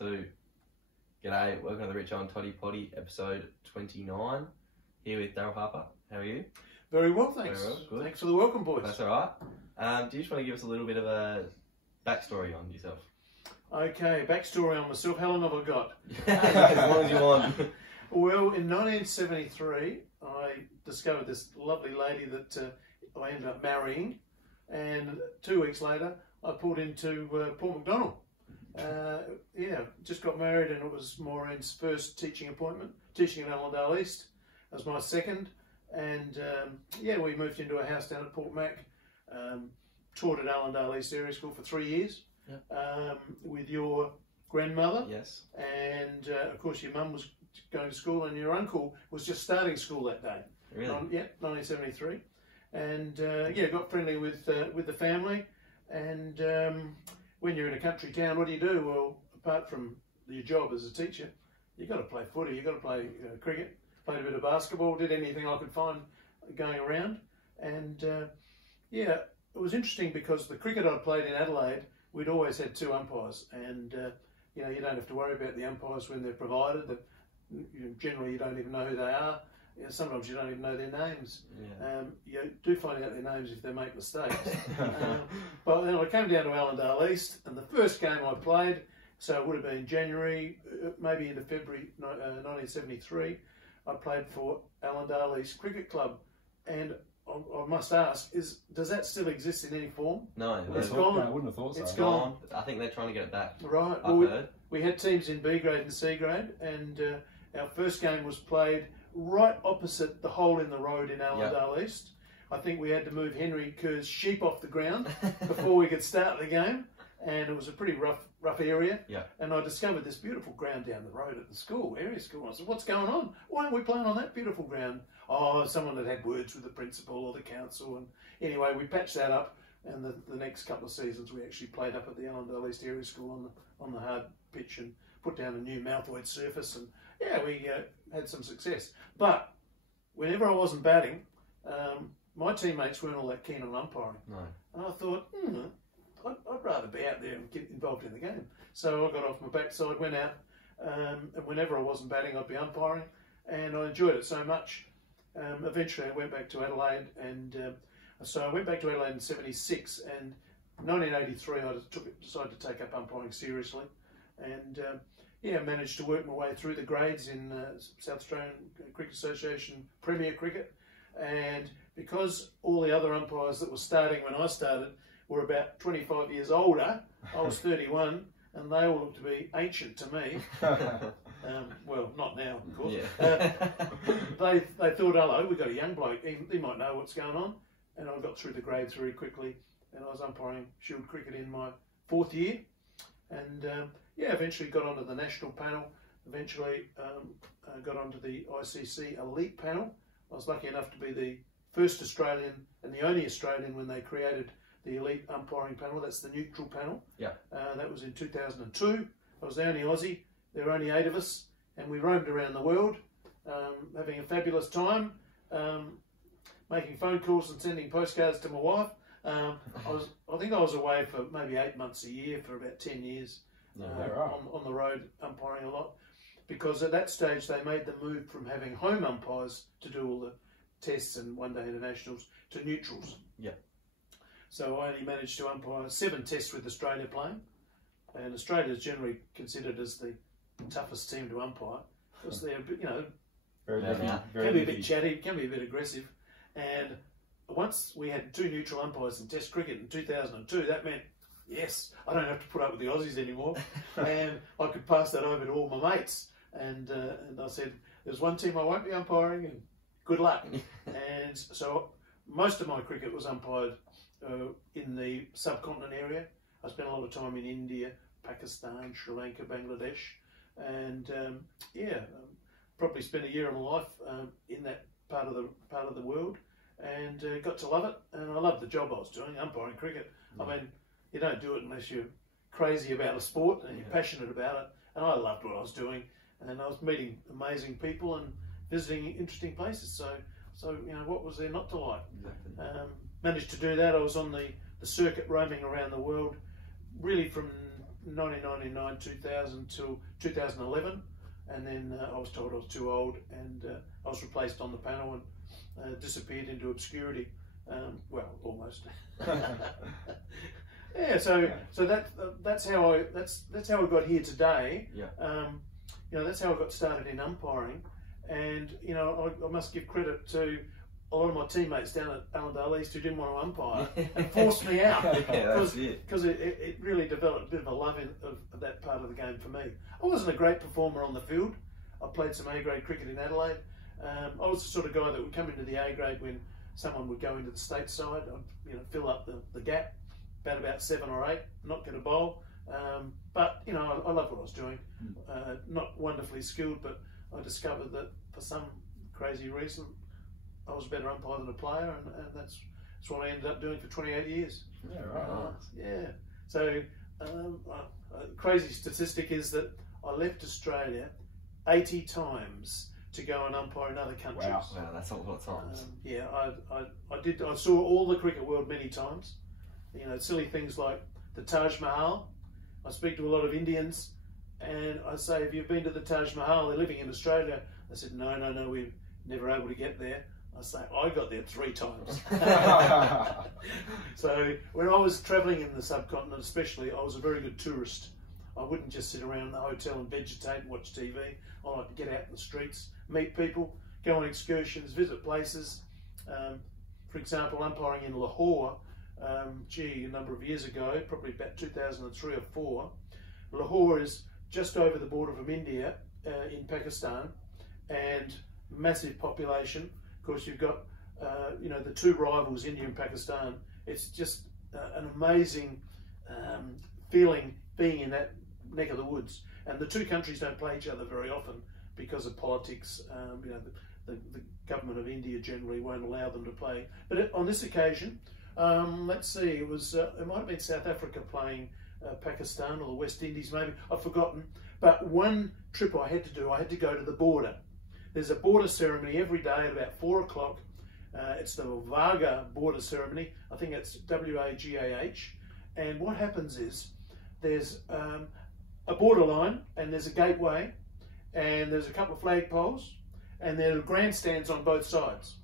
2. G'day, welcome to the Richo Toddy Poddy, episode 29. Here with Daryl Harper. How are you? Very well, thanks. Very well, good. Thanks for the welcome, boys. That's alright. Do you just want to give us a little bit of a backstory on yourself? Okay, backstory on myself. How long have I got? As long as you want. Well, in 1973, I discovered this lovely lady that I ended up marrying, and 2 weeks later, I pulled into Port Macdonald. Just got married, and it was Maureen's first teaching appointment, teaching at Allendale East as my second, and we moved into a house down at Port Mac, taught at Allendale East Area School for 3 years, with your grandmother, Yes. and of course your mum was going to school, and your uncle was just starting school that day. Really? 1973, and got friendly with the family, and when you're in a country town, what do you do? Well, apart from your job as a teacher, you've got to play footy, you've got to play cricket, played a bit of basketball, did anything I could find going around. And it was interesting because the cricket I played in Adelaide, we'd always had 2 umpires, and you don't have to worry about the umpires when they're provided. Generally, you don't even know who they are. Sometimes you don't even know their names. Yeah. You do find out their names if they make mistakes. But then I came down to Allendale East, and the first game I played, so it would have been January, maybe into February 1973, I played for Allendale East Cricket Club. And I must ask, does that still exist in any form? No, it's gone. I wouldn't have thought so. It's gone. I think they're trying to get it back. Right. I've heard. We had teams in B grade and C grade, and our first game was played right opposite the hole in the road in Allendale East. I think we had to move Henry Kerr's sheep off the ground before we could start the game, and it was a pretty rough area. Yeah. And I discovered this beautiful ground down the road at the school, area school. I said, "What's going on? Why aren't we playing on that beautiful ground?" Oh, someone had words with the principal or the council, and anyway, we patched that up. And the next couple of seasons, we actually played up at the Allendale East Area School on the hard pitch and put down a new mouthweight surface, and we had some success. But whenever I wasn't batting, my teammates weren't all that keen on umpiring. No. And I thought, I'd rather be out there and get involved in the game. So I got off my backside, went out, and whenever I wasn't batting, I'd be umpiring, and I enjoyed it so much. Eventually, I went back to Adelaide, and so I went back to Adelaide in '76, and 1983, I decided to take up umpiring seriously, and managed to work my way through the grades in South Australian Cricket Association Premier Cricket. And because all the other umpires that were starting when I started were about 25 years older, I was 31, and they all looked to be ancient to me. Well, not now, of course. Yeah. They thought, hello, we've got a young bloke, he might know what's going on. And I got through the grades very quickly, and I was umpiring Shield cricket in my 4th year. And eventually got onto the national panel, eventually got onto the ICC elite panel. I was lucky enough to be the first Australian and the only Australian when they created the elite umpiring panel. That's the neutral panel. Yeah. That was in 2002. I was the only Aussie. There were only 8 of us, and we roamed around the world, having a fabulous time, making phone calls and sending postcards to my wife. I think I was away for maybe 8 months a year for about 10 years on the road umpiring a lot, because at that stage they made the move from having home umpires to do all the tests and one-day internationals to neutrals. Yeah. So I only managed to umpire 7 tests with Australia playing, and Australia is generally considered as the toughest team to umpire because they're, can be a bit chatty, can be a bit aggressive, and once we had 2 neutral umpires in Test cricket in 2002, that meant, yes, I don't have to put up with the Aussies anymore, and I could pass that over to all my mates. And I said, there's one team I won't be umpiring, and good luck. And so most of my cricket was umpired in the subcontinent area. I spent a lot of time in India, Pakistan, Sri Lanka, Bangladesh, and probably spent a year of my life in that part of the world. And got to love it, and I loved the job I was doing, umpiring cricket. I mean, you don't do it unless you're crazy about a sport and you're passionate about it, and I loved what I was doing, and I was meeting amazing people and visiting interesting places, so what was there not to like? Managed to do that. I was on the circuit roaming around the world really from 1999, 2000 till 2011, and then I was told I was too old, and I was replaced on the panel and disappeared into obscurity. Well, almost. Yeah, so that's how I got here today. Yeah. That's how I got started in umpiring, and I must give credit to a lot of my teammates down at Allendale East who didn't want to umpire and forced me out because it really developed a bit of a love of that part of the game for me. I wasn't a great performer on the field. I played some A-grade cricket in Adelaide. I was the sort of guy that would come into the A-grade when someone would go into the state side. I'd fill up the gap, about 7 or 8, not get a bowl. But I loved what I was doing. Not wonderfully skilled, but I discovered that for some crazy reason I was a better umpire than a player, and that's what I ended up doing for 28 years. Yeah, right. Yeah. So crazy statistic is that I left Australia 80 times to go and umpire in other countries. Wow, that's a lot of times. Yeah, I did. I saw all the cricket world many times. Silly things like the Taj Mahal. I speak to a lot of Indians, and I say, "Have you been to the Taj Mahal? They're living in Australia." They said, "No, we're never able to get there." I say, "I got there 3 times." So when I was travelling in the subcontinent, especially, I was a very good tourist. I wouldn't just sit around in the hotel and vegetate and watch TV. I like to get out in the streets, meet people, go on excursions, visit places. For example, umpiring in Lahore, a number of years ago, probably about 2003 or 4. Lahore is just over the border from India in Pakistan, and massive population. Of course, you've got the 2 rivals, India and Pakistan. It's just an amazing feeling being in that neck of the woods. And the 2 countries don't play each other very often because of politics. The government of India generally won't allow them to play. But on this occasion, let's see, it might have been South Africa playing Pakistan, or the West Indies maybe. I've forgotten. But one trip I had to do, I had to go to the border. There's a border ceremony every day at about 4 o'clock. It's the Wagah border ceremony. I think it's W-A-G-A-H. And what happens is there's a borderline, and there's a gateway, and there's a couple of flagpoles, and there are grandstands on both sides.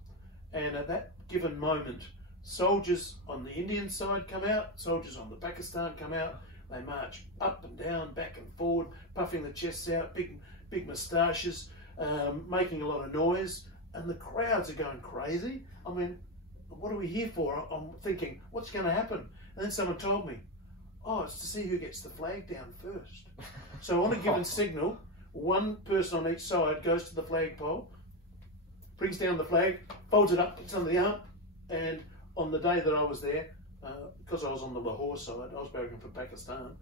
And at that given moment, soldiers on the Indian side come out, soldiers on the Pakistan come out. They march up and down, back and forward, puffing the chests out, big moustaches, making a lot of noise, and the crowds are going crazy. I mean, what are we here for? I'm thinking, what's going to happen? And then someone told me, oh, it's to see who gets the flag down first. So on a given signal, one person on each side goes to the flagpole, brings down the flag, folds it up, puts it under the arm, and on the day that I was there, because I was on the Lahore side, I was barracking for Pakistan,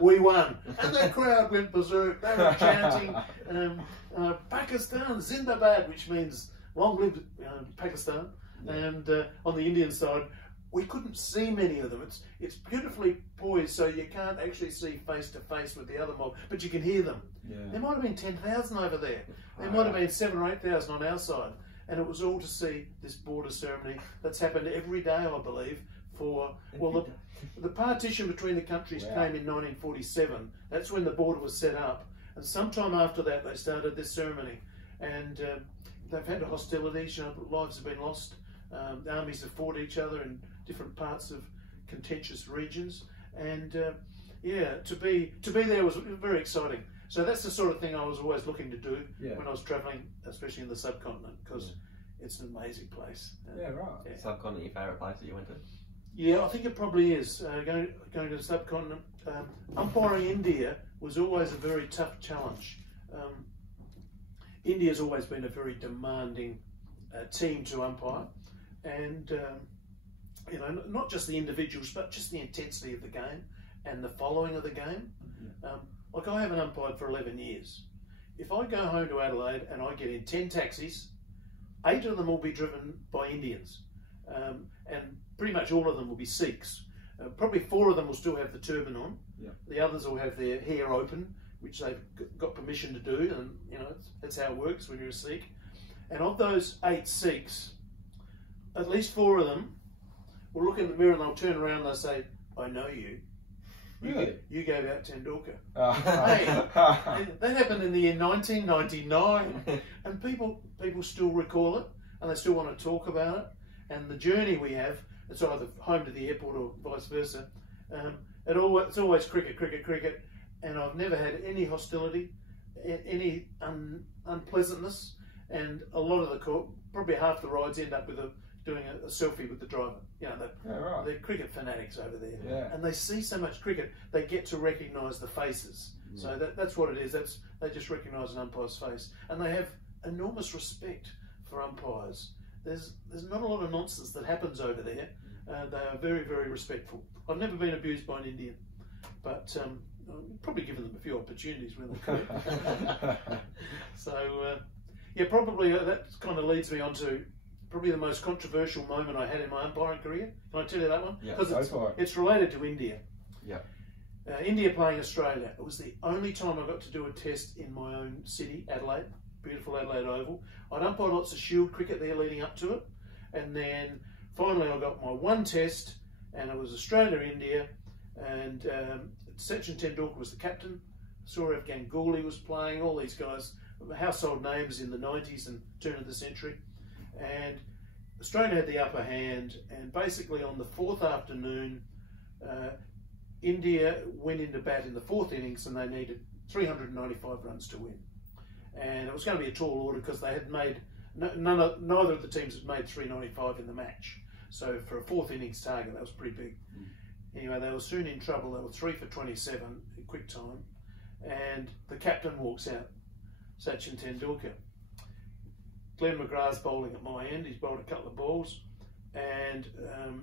we won. And the crowd went berserk. They were chanting, Pakistan Zindabad, which means long live Pakistan. And on the Indian side, we couldn't see many of them. It's beautifully poised, so you can't actually see face to face with the other mob, but you can hear them. Yeah. There might have been 10,000 over there. There might have been 7,000 or 8,000 on our side. And it was all to see this border ceremony that's happened every day, I believe, for, well, the partition between the countries came in 1947. That's when the border was set up. And sometime after that, they started this ceremony. And they've had hostilities, lives have been lost. Armies have fought each other in different parts of contentious regions. And to be there was very exciting. So that's the sort of thing I was always looking to do when I was travelling, especially in the subcontinent, because it's an amazing place. Subcontinent, your favourite place that you went to? Yeah, I think it probably is. Going to the subcontinent. Umpiring India was always a very tough challenge. India's always been a very demanding team to umpire, and not just the individuals, but just the intensity of the game and the following of the game. Like, I haven't umpired for 11 years. If I go home to Adelaide and I get in 10 taxis, 8 of them will be driven by Indians, and pretty much all of them will be Sikhs. Probably 4 of them will still have the turban on. The others will have their hair open, which they've got permission to do, and that's how it works when you're a Sikh. And of those 8 Sikhs, at least 4 of them will look in the mirror and they'll turn around and they'll say, "I know you." Really? You gave out Tendulkar. Hey. That happened in the year 1999, and people still recall it, and they still want to talk about it. And the journey we have, it's either home to the airport or vice versa. It's always cricket, and I've never had any hostility, any unpleasantness, and a lot of probably half the rides end up with doing a selfie with the driver. You know, they're cricket fanatics over there, and they see so much cricket, they get to recognise the faces. So that's what it is. They just recognise an umpire's face, and they have enormous respect for umpires. There's not a lot of nonsense that happens over there. They are very, very respectful. I've never been abused by an Indian, but I've probably given them a few opportunities when they could. So, yeah, probably that kind of leads me on to probably the most controversial moment I had in my umpiring career. Can I tell you that one? Yeah, because it's related to India. Yeah. India playing Australia. It was the only time I got to do a test in my own city, Adelaide, beautiful Adelaide Oval. I'd umpired lots of Shield cricket there leading up to it, and then finally I got my one test, and it was Australia-India, and Sachin Tendulkar was the captain. Sourav Ganguly was playing, all these guys, household names in the 90s and turn of the century. And Australia had the upper hand, and basically on the fourth afternoon, India went into bat in the fourth innings, and they needed 395 runs to win. And it was going to be a tall order because they had made, neither of the teams had made 395 in the match. So for a fourth innings target, that was pretty big. Anyway, they were soon in trouble. They were 3 for 27 in quick time. And the captain walks out, Sachin Tendulkar. Glenn McGrath's bowling at my end. He's bowled a couple of balls. And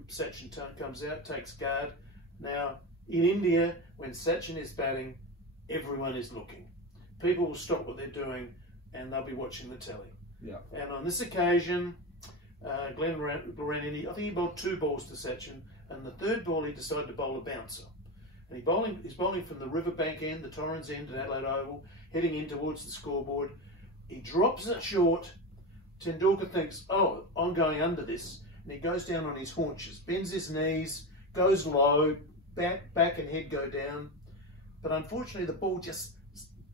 Sachin comes out, takes guard. Now, in India, when Sachin is batting, everyone is looking. People will stop what they're doing and they'll be watching the telly. Yeah. And on this occasion, Glenn ran in. I think he bowled 2 balls to Sachin, and the third ball he decided to bowl a bouncer. And he's bowling from the riverbank end, the Torrens end at Adelaide Oval, heading in towards the scoreboard. He drops it short. Tendulkar thinks, oh, I'm going under this. And he goes down on his haunches, bends his knees, goes low, back and head go down. But unfortunately, the ball just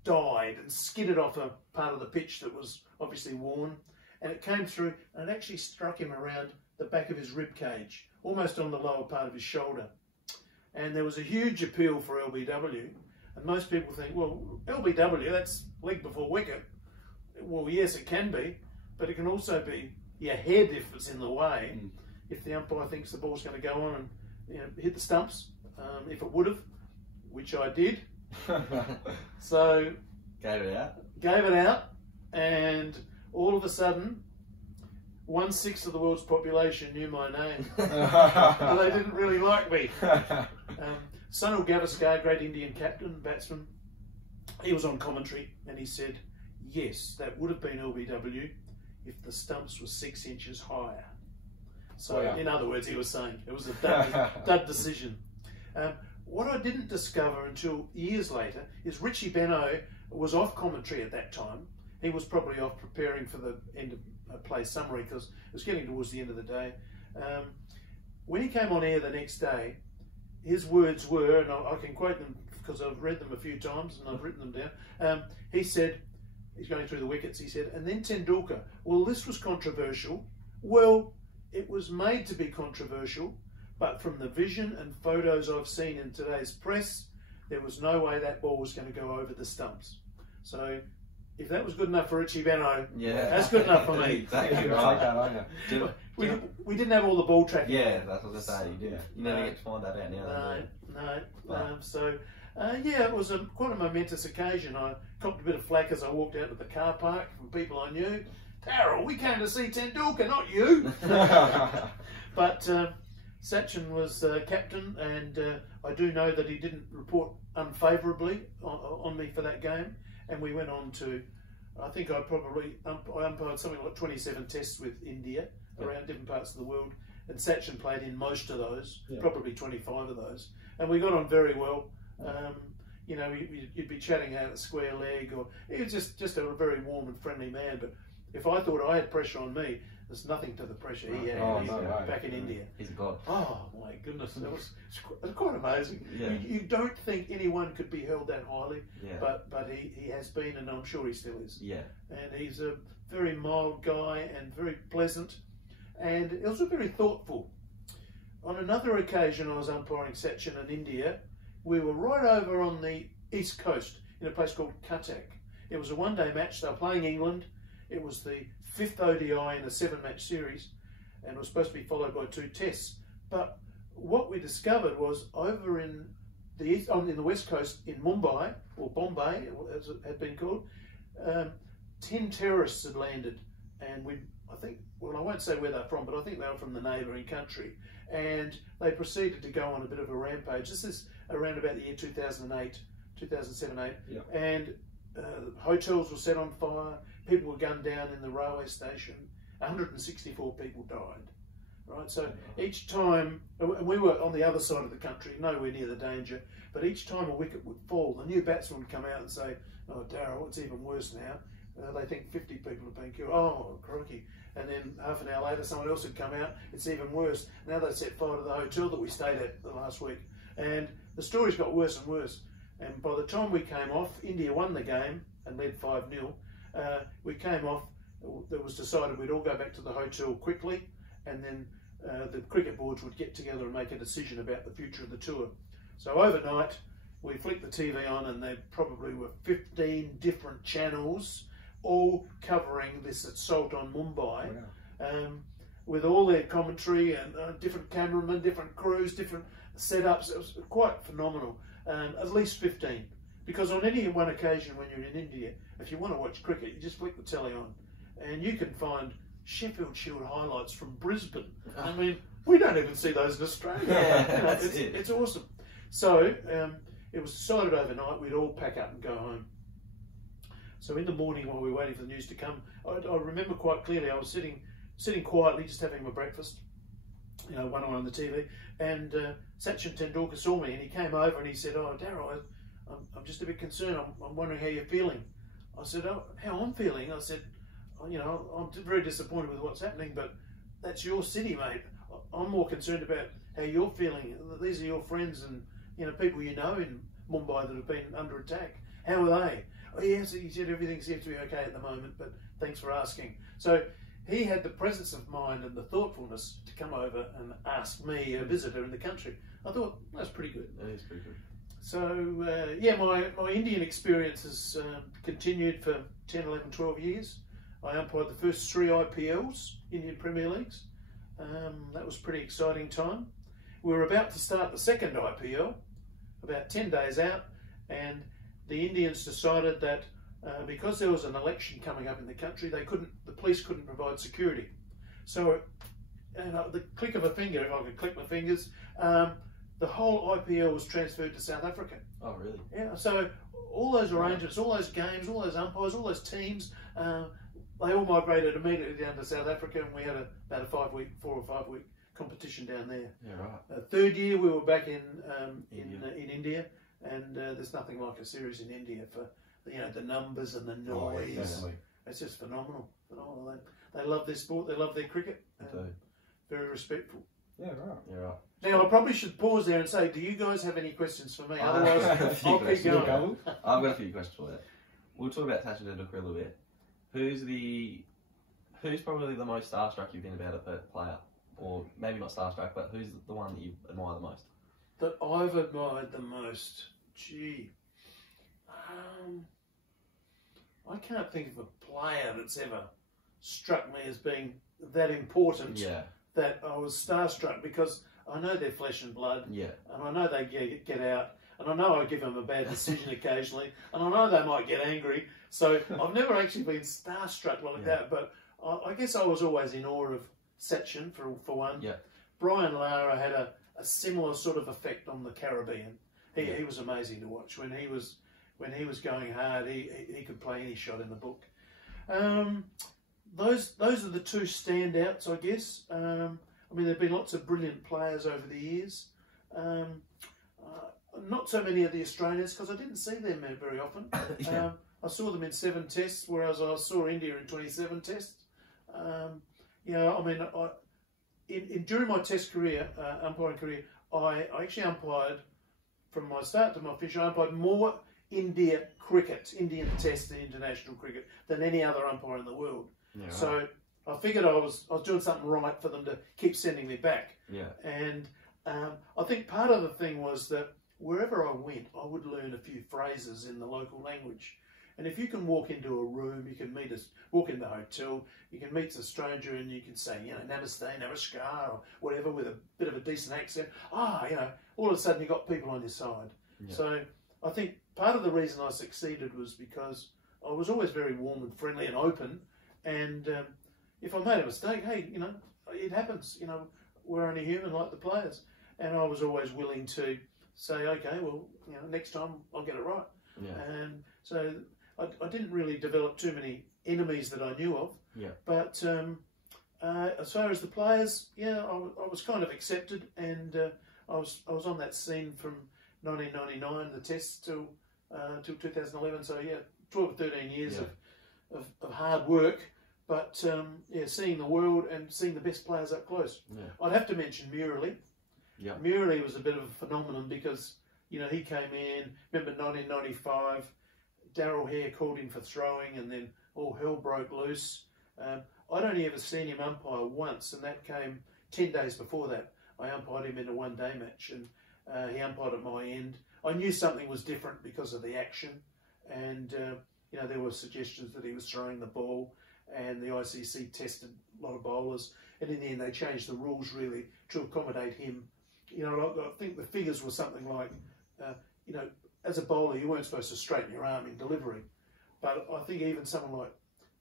died and skidded off a part of the pitch that was obviously worn. And it came through, and it actually struck him around the back of his rib cage, almost on the lower part of his shoulder. And there was a huge appeal for LBW. And most people think, well, LBW, that's leg before wicket. Well, yes, it can be, but it can also be your head if it's in the way. If the umpire thinks the ball's going to go on and hit the stumps, if it would have, which I did. So Gave it out, and all of a sudden, 1/6 of the world's population knew my name. So they didn't really like me. Sunil Gavaskar, great Indian captain, batsman, he was on commentary and he said, yes, that would have been LBW if the stumps were 6 inches higher. So in other words, he was saying it was a dud decision. What I didn't discover until years later is Richie Benaud was off commentary at that time. He was probably off preparing for the end of play summary because it was getting towards the end of the day. When he came on air the next day, his words were, and I can quote them because I've read them a few times and I've written them down. He said, he's going through the wickets, he said, and then Tendulkar, well, this was controversial. Well, it was made to be controversial, but from the vision and photos I've seen in today's press, there was no way that ball was going to go over the stumps. So if that was good enough for Richie Benaud, that's good enough for me. Exactly right. We didn't have all the ball tracking. Yeah, that's what I say. You never get to find that out now. No. So, yeah, it was quite a momentous occasion. I copped a bit of flack as I walked out of the car park from people I knew. Daryl, we came to see Tendulkar, not you. But Sachin was captain, and I do know that he didn't report unfavourably on me for that game. And we went on to, I think I umpired something like 27 tests with India around different parts of the world. And Sachin played in most of those, probably 25 of those. And we got on very well. You know, you'd be chatting out at square leg, or he was just a very warm and friendly man. But if I thought I had pressure on me, there's nothing to the pressure he had back in India. He's a god. Oh my goodness, it was quite amazing. Yeah. You don't think anyone could be held that highly, Yeah. but he has been, and I'm sure he still is. Yeah. And he's a very mild guy and very pleasant, and also very thoughtful. On another occasion, I was umpiring Sachin in India. We were right over on the east coast in a place called Cuttack. It was a one-day match. They were playing England. It was the 5th ODI in a 7-match series, and it was supposed to be followed by 2 tests. But what we discovered was over in the east, in the west coast in Mumbai, or Bombay as it had been called, 10 terrorists had landed, and I think, well, I won't say where they're from, but I think they were from the neighbouring country, and they proceeded to go on a bit of a rampage. This is around about the year 2008, 2007-8, yeah. And hotels were set on fire, people were gunned down in the railway station, 164 people died. Right, so each time, and we were on the other side of the country, nowhere near the danger, but each time a wicket would fall, the new batsman would come out and say, "Oh, Daryl, it's even worse now. They think 50 people have been killed." "Oh, crikey." And then half an hour later, someone else would come out, "It's even worse. Now they set fire to the hotel that we stayed at the last week." And the stories got worse and worse. And by the time we came off, India won the game and led 5-0. We came off, it was decided we'd all go back to the hotel quickly, and then the cricket boards would get together and make a decision about the future of the tour. So overnight, we flicked the TV on, and there probably were 15 different channels, all covering this assault on Mumbai, with all their commentary and different cameramen, different crews, different setups. It was quite phenomenal. At least 15. Because on any one occasion when you're in India, if you want to watch cricket, you just flick the telly on, and you can find Sheffield Shield highlights from Brisbane. I mean, we don't even see those in Australia. Yeah, it's awesome. So it was decided overnight we'd all pack up and go home. So in the morning, while we were waiting for the news to come, I remember quite clearly I was sitting quietly, just having my breakfast, one eye on the TV, and Sachin Tendulkar saw me, and he came over and he said, "Oh, Daryl, I'm just a bit concerned. I'm wondering how you're feeling." I said, "Oh, how I'm feeling?" I said, "I'm very disappointed with what's happening, but that's your city, mate. I'm more concerned about how you're feeling. These are your friends and people you know in Mumbai that have been under attack. How are they?" "Oh, yes," he said, "everything seems to be okay at the moment, but thanks for asking." So he had the presence of mind and the thoughtfulness to come over and ask me, a visitor in the country. I thought, that's pretty good. That is pretty good. So, my Indian experience has continued for 10, 11, 12 years. I umpired the first 3 IPLs, Indian Premier Leagues. That was a pretty exciting time. We were about to start the second IPL, about 10 days out, and the Indians decided that because there was an election coming up in the country, the police couldn't provide security. So, the click of a finger, if I could click my fingers, the whole IPL was transferred to South Africa. Oh, really? Yeah. So all those arrangements, all those games, all those umpires, all those teams, they all migrated immediately down to South Africa, and we had about a 4 or 5 week competition down there. Yeah, right. Third year we were back in India, and there's nothing like a series in India for the numbers and the noise. Oh, it's just phenomenal. They love their sport. They love their cricket. Very respectful. Yeah, right. Yeah, right. Now I probably should pause there and say, do you guys have any questions for me? Otherwise, I'll keep going. I've got a few questions for you. We'll talk about Sachin Tendulkar a little bit. Who's probably the most starstruck you've been about a player? Or maybe not starstruck, but who's the one that you admire the most? That I've admired the most? Gee. I can't think of a player that's ever struck me as being that important that I was starstruck, because I know they're flesh and blood, and I know they get out, and I know I give them a bad decision occasionally, and I know they might get angry, so I've never actually been starstruck like that, but I guess I was always in awe of Sachin, for one. Brian Lara had a similar sort of effect on the Caribbean. He was amazing to watch. When he was going hard, he could play any shot in the book. Those are the 2 standouts, I guess. I mean, there have been lots of brilliant players over the years. Not so many of the Australians, because I didn't see them very often. I saw them in 7 tests, whereas I saw India in 27 tests. I mean, during my Test career, umpiring career, I actually umpired from my start to my finish. I umpired more Indian Test and international cricket than any other umpire in the world. Yeah, right. So I figured I was doing something right for them to keep sending me back. Yeah. And I think part of the thing was that wherever I went, I would learn a few phrases in the local language. And if you can walk into a room, you can walk into a hotel, you can meet a stranger and you can say, namaste, namaskar, or whatever with a bit of a decent accent. All of a sudden you've got people on your side. Yeah. So I think part of the reason I succeeded was because I was always very warm and friendly and open. And if I made a mistake, hey, it happens. We're only human like the players. And I was always willing to say, okay, well, next time I'll get it right. Yeah. And so I didn't really develop too many enemies that I knew of. Yeah. But as far as the players, I was kind of accepted, and I was on that scene from 1999, the Tests, till 2011. So 12 or 13 years of hard work. But seeing the world and seeing the best players up close. Yeah. I'd have to mention Murali. Yeah. Murali was a bit of a phenomenon because he came in. Remember 1995, Daryl Harper called him for throwing, and then all hell broke loose. I'd only ever seen him umpire once, and that came 10 days before that. I umpired him in a one-day match, and he umpired at my end. I knew something was different because of the action, and there were suggestions that he was throwing the ball, and the ICC tested a lot of bowlers, and in the end they changed the rules really to accommodate him. I think the figures were something like, as a bowler you weren't supposed to straighten your arm in delivery, but I think even someone like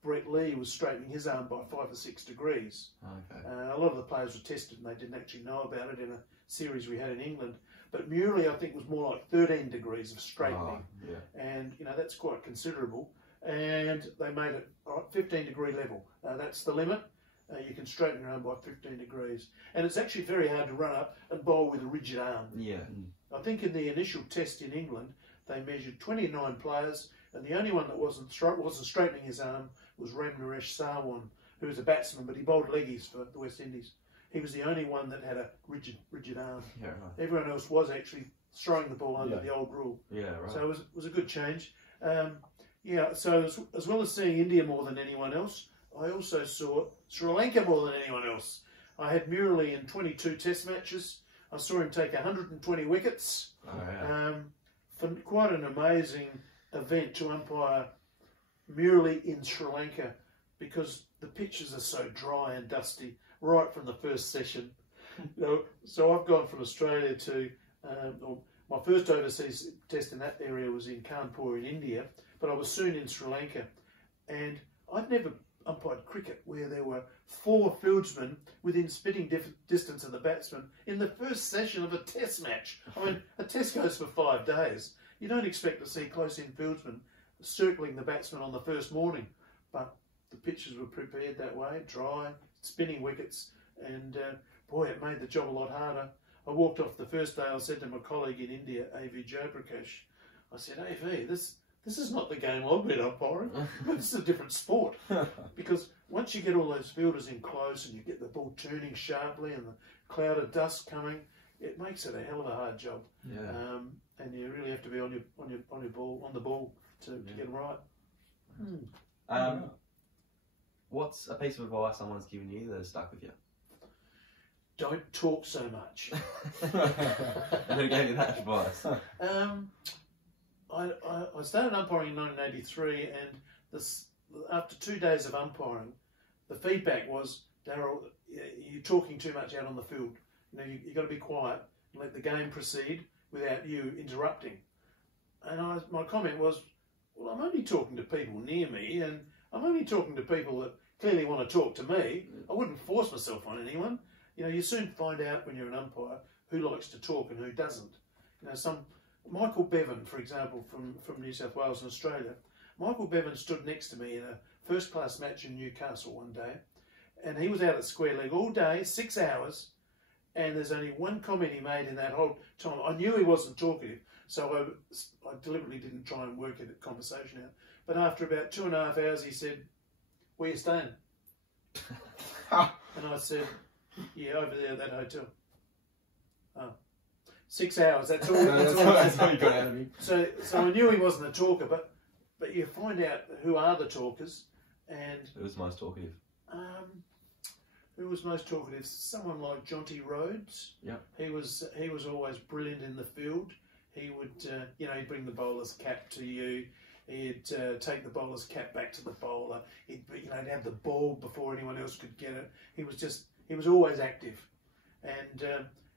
Brett Lee was straightening his arm by 5 or 6 degrees. Okay. A lot of the players were tested and they didn't actually know about it in a series we had in England. But Murali, I think, was more like 13 degrees of straightening. Oh, yeah. And, that's quite considerable. And they made it 15 degree level. That's the limit. You can straighten your arm by 15 degrees. And it's actually very hard to run up and bowl with a rigid arm. Yeah. I think in the initial test in England, they measured 29 players, and the only one that wasn't straightening his arm was Ram Naresh Sarwan, who was a batsman, but he bowled leggies for the West Indies. He was the only one that had a rigid arm. Yeah, right. Everyone else was actually throwing the ball under the old rule. Yeah, right. So it was a good change. So as well as seeing India more than anyone else, I also saw Sri Lanka more than anyone else. I had Murali in 22 test matches. I saw him take 120 wickets. Oh, yeah. For quite an amazing event to umpire Murali in Sri Lanka, because the pitches are so dry and dusty right from the first session. So I've gone from Australia to my first overseas test in that area was in Kanpur in India, but I was soon in Sri Lanka, and I'd never umpired cricket where there were 4 fieldsmen within spitting distance of the batsman in the first session of a test match. I mean, a test goes for 5 days. You don't expect to see close-in fieldsmen circling the batsman on the first morning, but the pitches were prepared that way, dry, spinning wickets, and boy, it made the job a lot harder. I walked off the first day. I said to my colleague in India, A.V. Jayaprakash, I said, A.V., this is not the game I've been umpiring. This is a different sport. Because once you get all those fielders in close and you get the ball turning sharply and the cloud of dust coming, it makes it a hell of a hard job. Yeah. And you really have to be on the ball to get it right. What's a piece of advice someone's given you that has stuck with you? Don't talk so much. Who gave you that advice? I started umpiring in 1983, and after 2 days of umpiring, the feedback was, Daryl, you're talking too much out on the field. You've got to be quiet and let the game proceed without you interrupting. And my comment was, well, I'm only talking to people near me, and I'm only talking to people that clearly want to talk to me. I wouldn't force myself on anyone. You soon find out when you're an umpire who likes to talk and who doesn't. Michael Bevan, for example, from New South Wales and Australia. Michael Bevan stood next to me in a first-class match in Newcastle one day, and he was out at square leg all day, 6 hours, and there's only one comment he made in that whole time. I knew he wasn't talkative, so I deliberately didn't try and work a conversation out. But after about 2.5 hours, he said, "Where you staying?" And I said, yeah, over there, that hotel. 6 hours, that's all. That's all you got out of me. So I knew he wasn't a talker, but you find out who are the talkers, and Who was the most talkative? who was most talkative? Someone like Jonty Rhodes. Yeah. He was always brilliant in the field. He would, he'd bring the bowler's cap to you. He'd take the bowler's cap back to the bowler. He'd have the ball before anyone else could get it. He was always active, and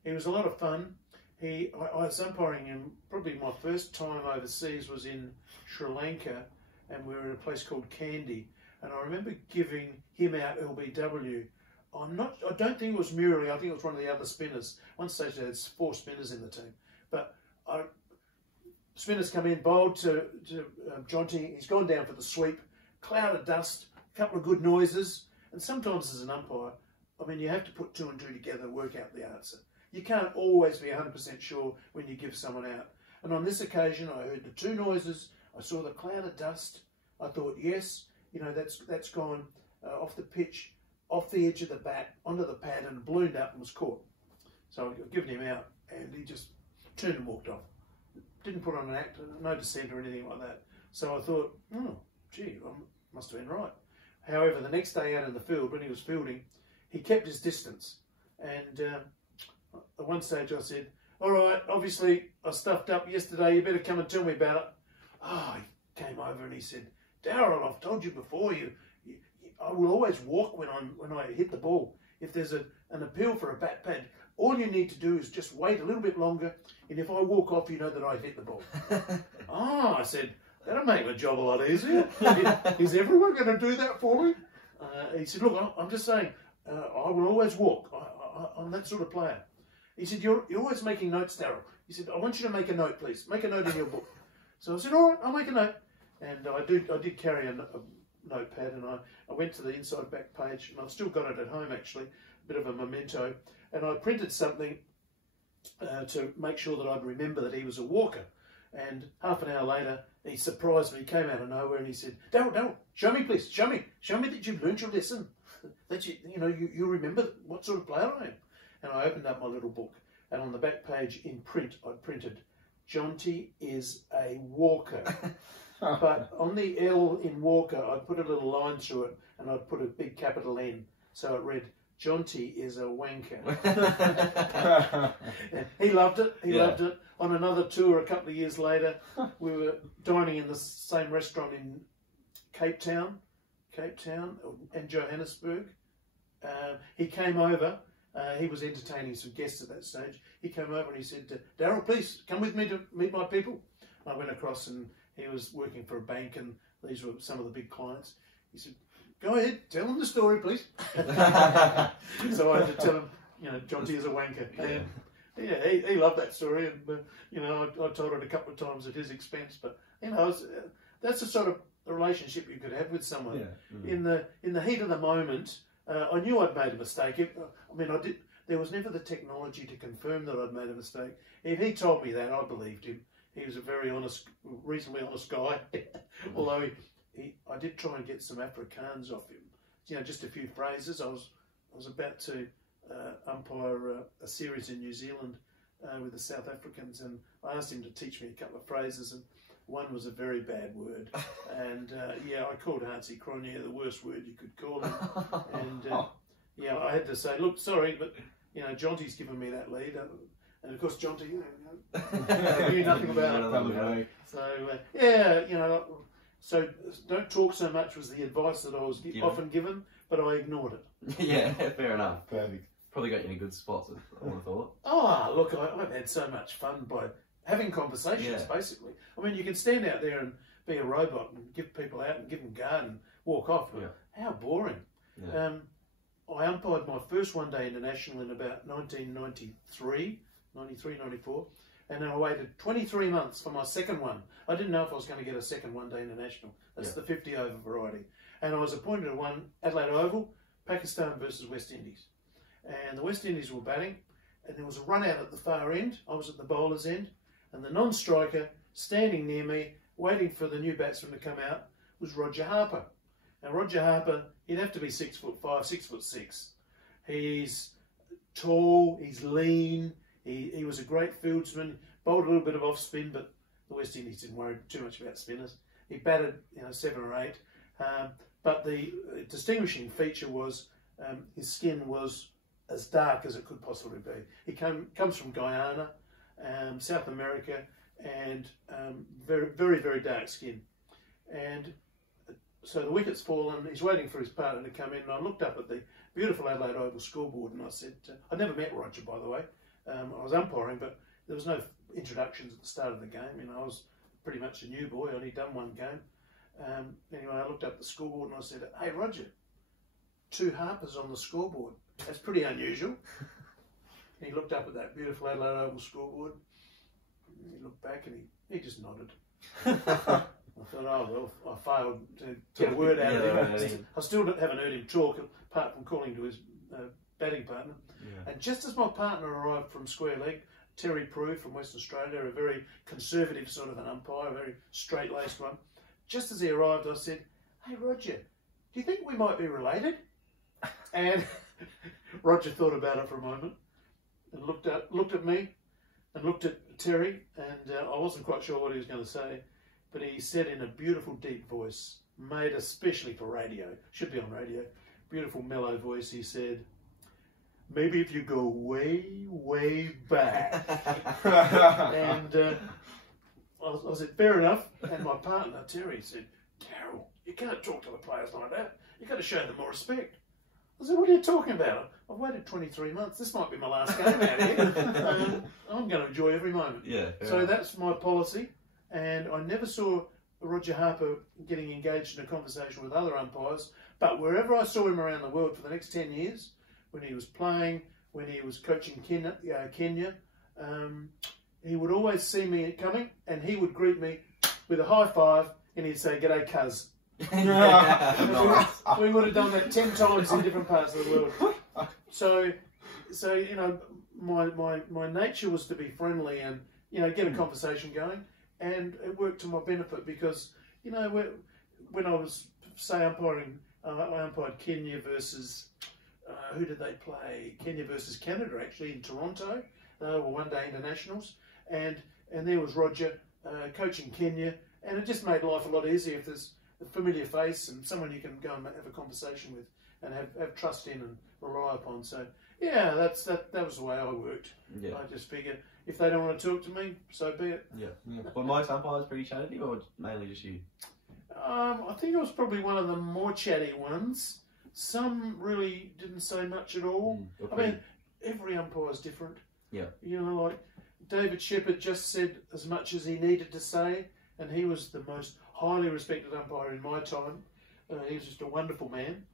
he was a lot of fun. I was umpiring him. Probably my first time overseas was in Sri Lanka, and we were at a place called Kandy. And I remember giving him out LBW. I don't think it was Murray. I think it was one of the other spinners. One stage there was 4 spinners in the team, but spinners come in, bowled to Jonty. He's gone down for the sweep. Cloud of dust, a couple of good noises, and sometimes as an umpire, I mean, you have to put 2 and 2 together and work out the answer. You can't always be 100% sure when you give someone out. And on this occasion, I heard the 2 noises. I saw the cloud of dust. I thought, yes, that's gone off the pitch, off the edge of the bat, onto the pad, and ballooned up and was caught. So I've given him out, and he just turned and walked off. Didn't put on an act, no dissent or anything like that. So I thought, oh, gee, I must have been right. However, the next day out in the field, when he was fielding, he kept his distance. And at one stage I said, all right, obviously I stuffed up yesterday, you better come and tell me about it. Oh, he came over and he said, Daryl, I've told you before, I will always walk when I hit the ball. If there's an appeal for a bat pad, all you need to do is just wait a little bit longer, and if I walk off, you know that I hit the ball. I said, that'll make my job a lot easier. Is everyone going to do that for me? He said, look, I'm just saying, I will always walk. I'm that sort of player. He said, you're always making notes, Daryl. He said, I want you to make a note, please. Make a note in your book. So I said, all right, I'll make a note. And I did carry a notepad, and I went to the inside back page, and I've still got it at home, actually, a bit of a memento. And I printed something to make sure that I'd remember that he was a walker. And half an hour later, he surprised me. He came out of nowhere and he said, Daryl, show me, please. Show me that you've learnt your lesson. That you remember what sort of player I am. And I opened up my little book. And on the back page in print, I printed, Jonty is a walker. But on the L in walker, I'd put a little line through it, and I'd put a big capital N. So it read, Jonty is a wanker. He loved it. He loved it. On another tour a couple of years later, we were dining in the same restaurant in Cape Town and Johannesburg. He came over. He was entertaining some guests at that stage. He came over and he said, Daryl, please come with me to meet my people. I went across, and he was working for a bank, and these were some of the big clients. He said, go ahead, tell them the story, please. So I had to tell him, Jonty is a wanker. And he loved that story, and I told it a couple of times at his expense. But that's the sort of relationship you could have with someone. Yeah. In the heat of the moment, I knew I'd made a mistake. There was never the technology to confirm that I'd made a mistake. If he told me that, I believed him. He was a very honest, reasonably honest guy. Although I did try and get some Afrikaans off him. Just a few phrases. I was about to umpire a series in New Zealand with the South Africans, and I asked him to teach me a couple of phrases, and one was a very bad word. And I called Hansie Cronje the worst word you could call him. And I had to say, look, sorry, but Jonty's given me that lead. And of course, Jonty, knew nothing about it. So, so don't talk so much was the advice that I was often given, but I ignored it. Yeah, fair enough. Perfect. Probably got you in a good spot, I would have thought. Oh, look, I've had so much fun by having conversations, basically. I mean, you can stand out there and be a robot and give people out and give them guard and walk off. Yeah. How boring. Yeah. I umpired my first one-day international in about 1993, 94, and then I waited 23 months for my second one. I didn't know if I was going to get a second one-day international. That's the 50-over variety. And I was appointed to one Adelaide Oval, Pakistan versus West Indies. And the West Indies were batting, and there was a run out at the far end. I was at the bowler's end, and the non-striker standing near me, waiting for the new batsman to come out, was Richo Harper. Now Roger Harper, he'd have to be 6'5", 6'6". He's tall, he's lean, he was a great fieldsman, bowled a little bit of off spin, but the West Indies didn't worry too much about spinners. He batted 7 or 8, but the distinguishing feature was his skin was as dark as it could possibly be. He comes from Guyana, South America, and very, very, very dark skin. And so the wicket's fallen, he's waiting for his partner to come in, and I looked up at the beautiful Adelaide Oval scoreboard and I said, I'd never met Roger, by the way. I was umpiring, but there was no introductions at the start of the game. I was pretty much a new boy, I'd only done one game. Anyway, I looked up the scoreboard and I said, hey Roger, 2 Harpers on the scoreboard. That's pretty unusual. He looked up at that beautiful Adelaide Oval scoreboard. He looked back and he just nodded. I thought, oh well, I failed to get a word out of him. I still haven't heard him talk, apart from calling to his batting partner. Yeah. And just as my partner arrived from square leg, Terry Prue from Western Australia, a very conservative sort of an umpire, a very straight-laced one. Just as he arrived, I said, hey Roger, do you think we might be related? And Roger thought about it for a moment and looked at me and looked at Terry, and I wasn't quite sure what he was going to say, but he said in a beautiful deep voice, made especially for radio, should be on radio, beautiful mellow voice, he said, maybe if you go way, way back. And I said, fair enough. And my partner, Terry, said, Daryl, you can't talk to the players like that. You've got to show them more respect. I said, what are you talking about? I've waited 23 months. This might be my last game out here. I'm going to enjoy every moment. Yeah. So that's my policy. And I never saw Roger Harper getting engaged in a conversation with other umpires. But wherever I saw him around the world for the next 10 years, when he was playing, when he was coaching Kenya, he would always see me coming and he would greet me with a high five and he'd say, g'day cuz. We would have done that 10 times in different parts of the world. So my nature was to be friendly and get a conversation going, and it worked to my benefit because when I was say umpiring, I umpired Kenya versus who did they play? Kenya versus Canada actually in Toronto. They were one-day internationals, and there was Roger coaching Kenya, and it just made life a lot easier if there's a familiar face and someone you can go and have a conversation with and have trust in and rely upon. So yeah, that was the way I worked. Yeah. I just figured if they don't want to talk to me, so be it. Yeah. Were most umpires pretty chatty, or mainly just you? I think I was probably one of the more chatty ones. Some really didn't say much at all. I mean, every umpire is different. Yeah. Like David Shepherd just said as much as he needed to say, and he was the most highly respected umpire in my time. He was just a wonderful man,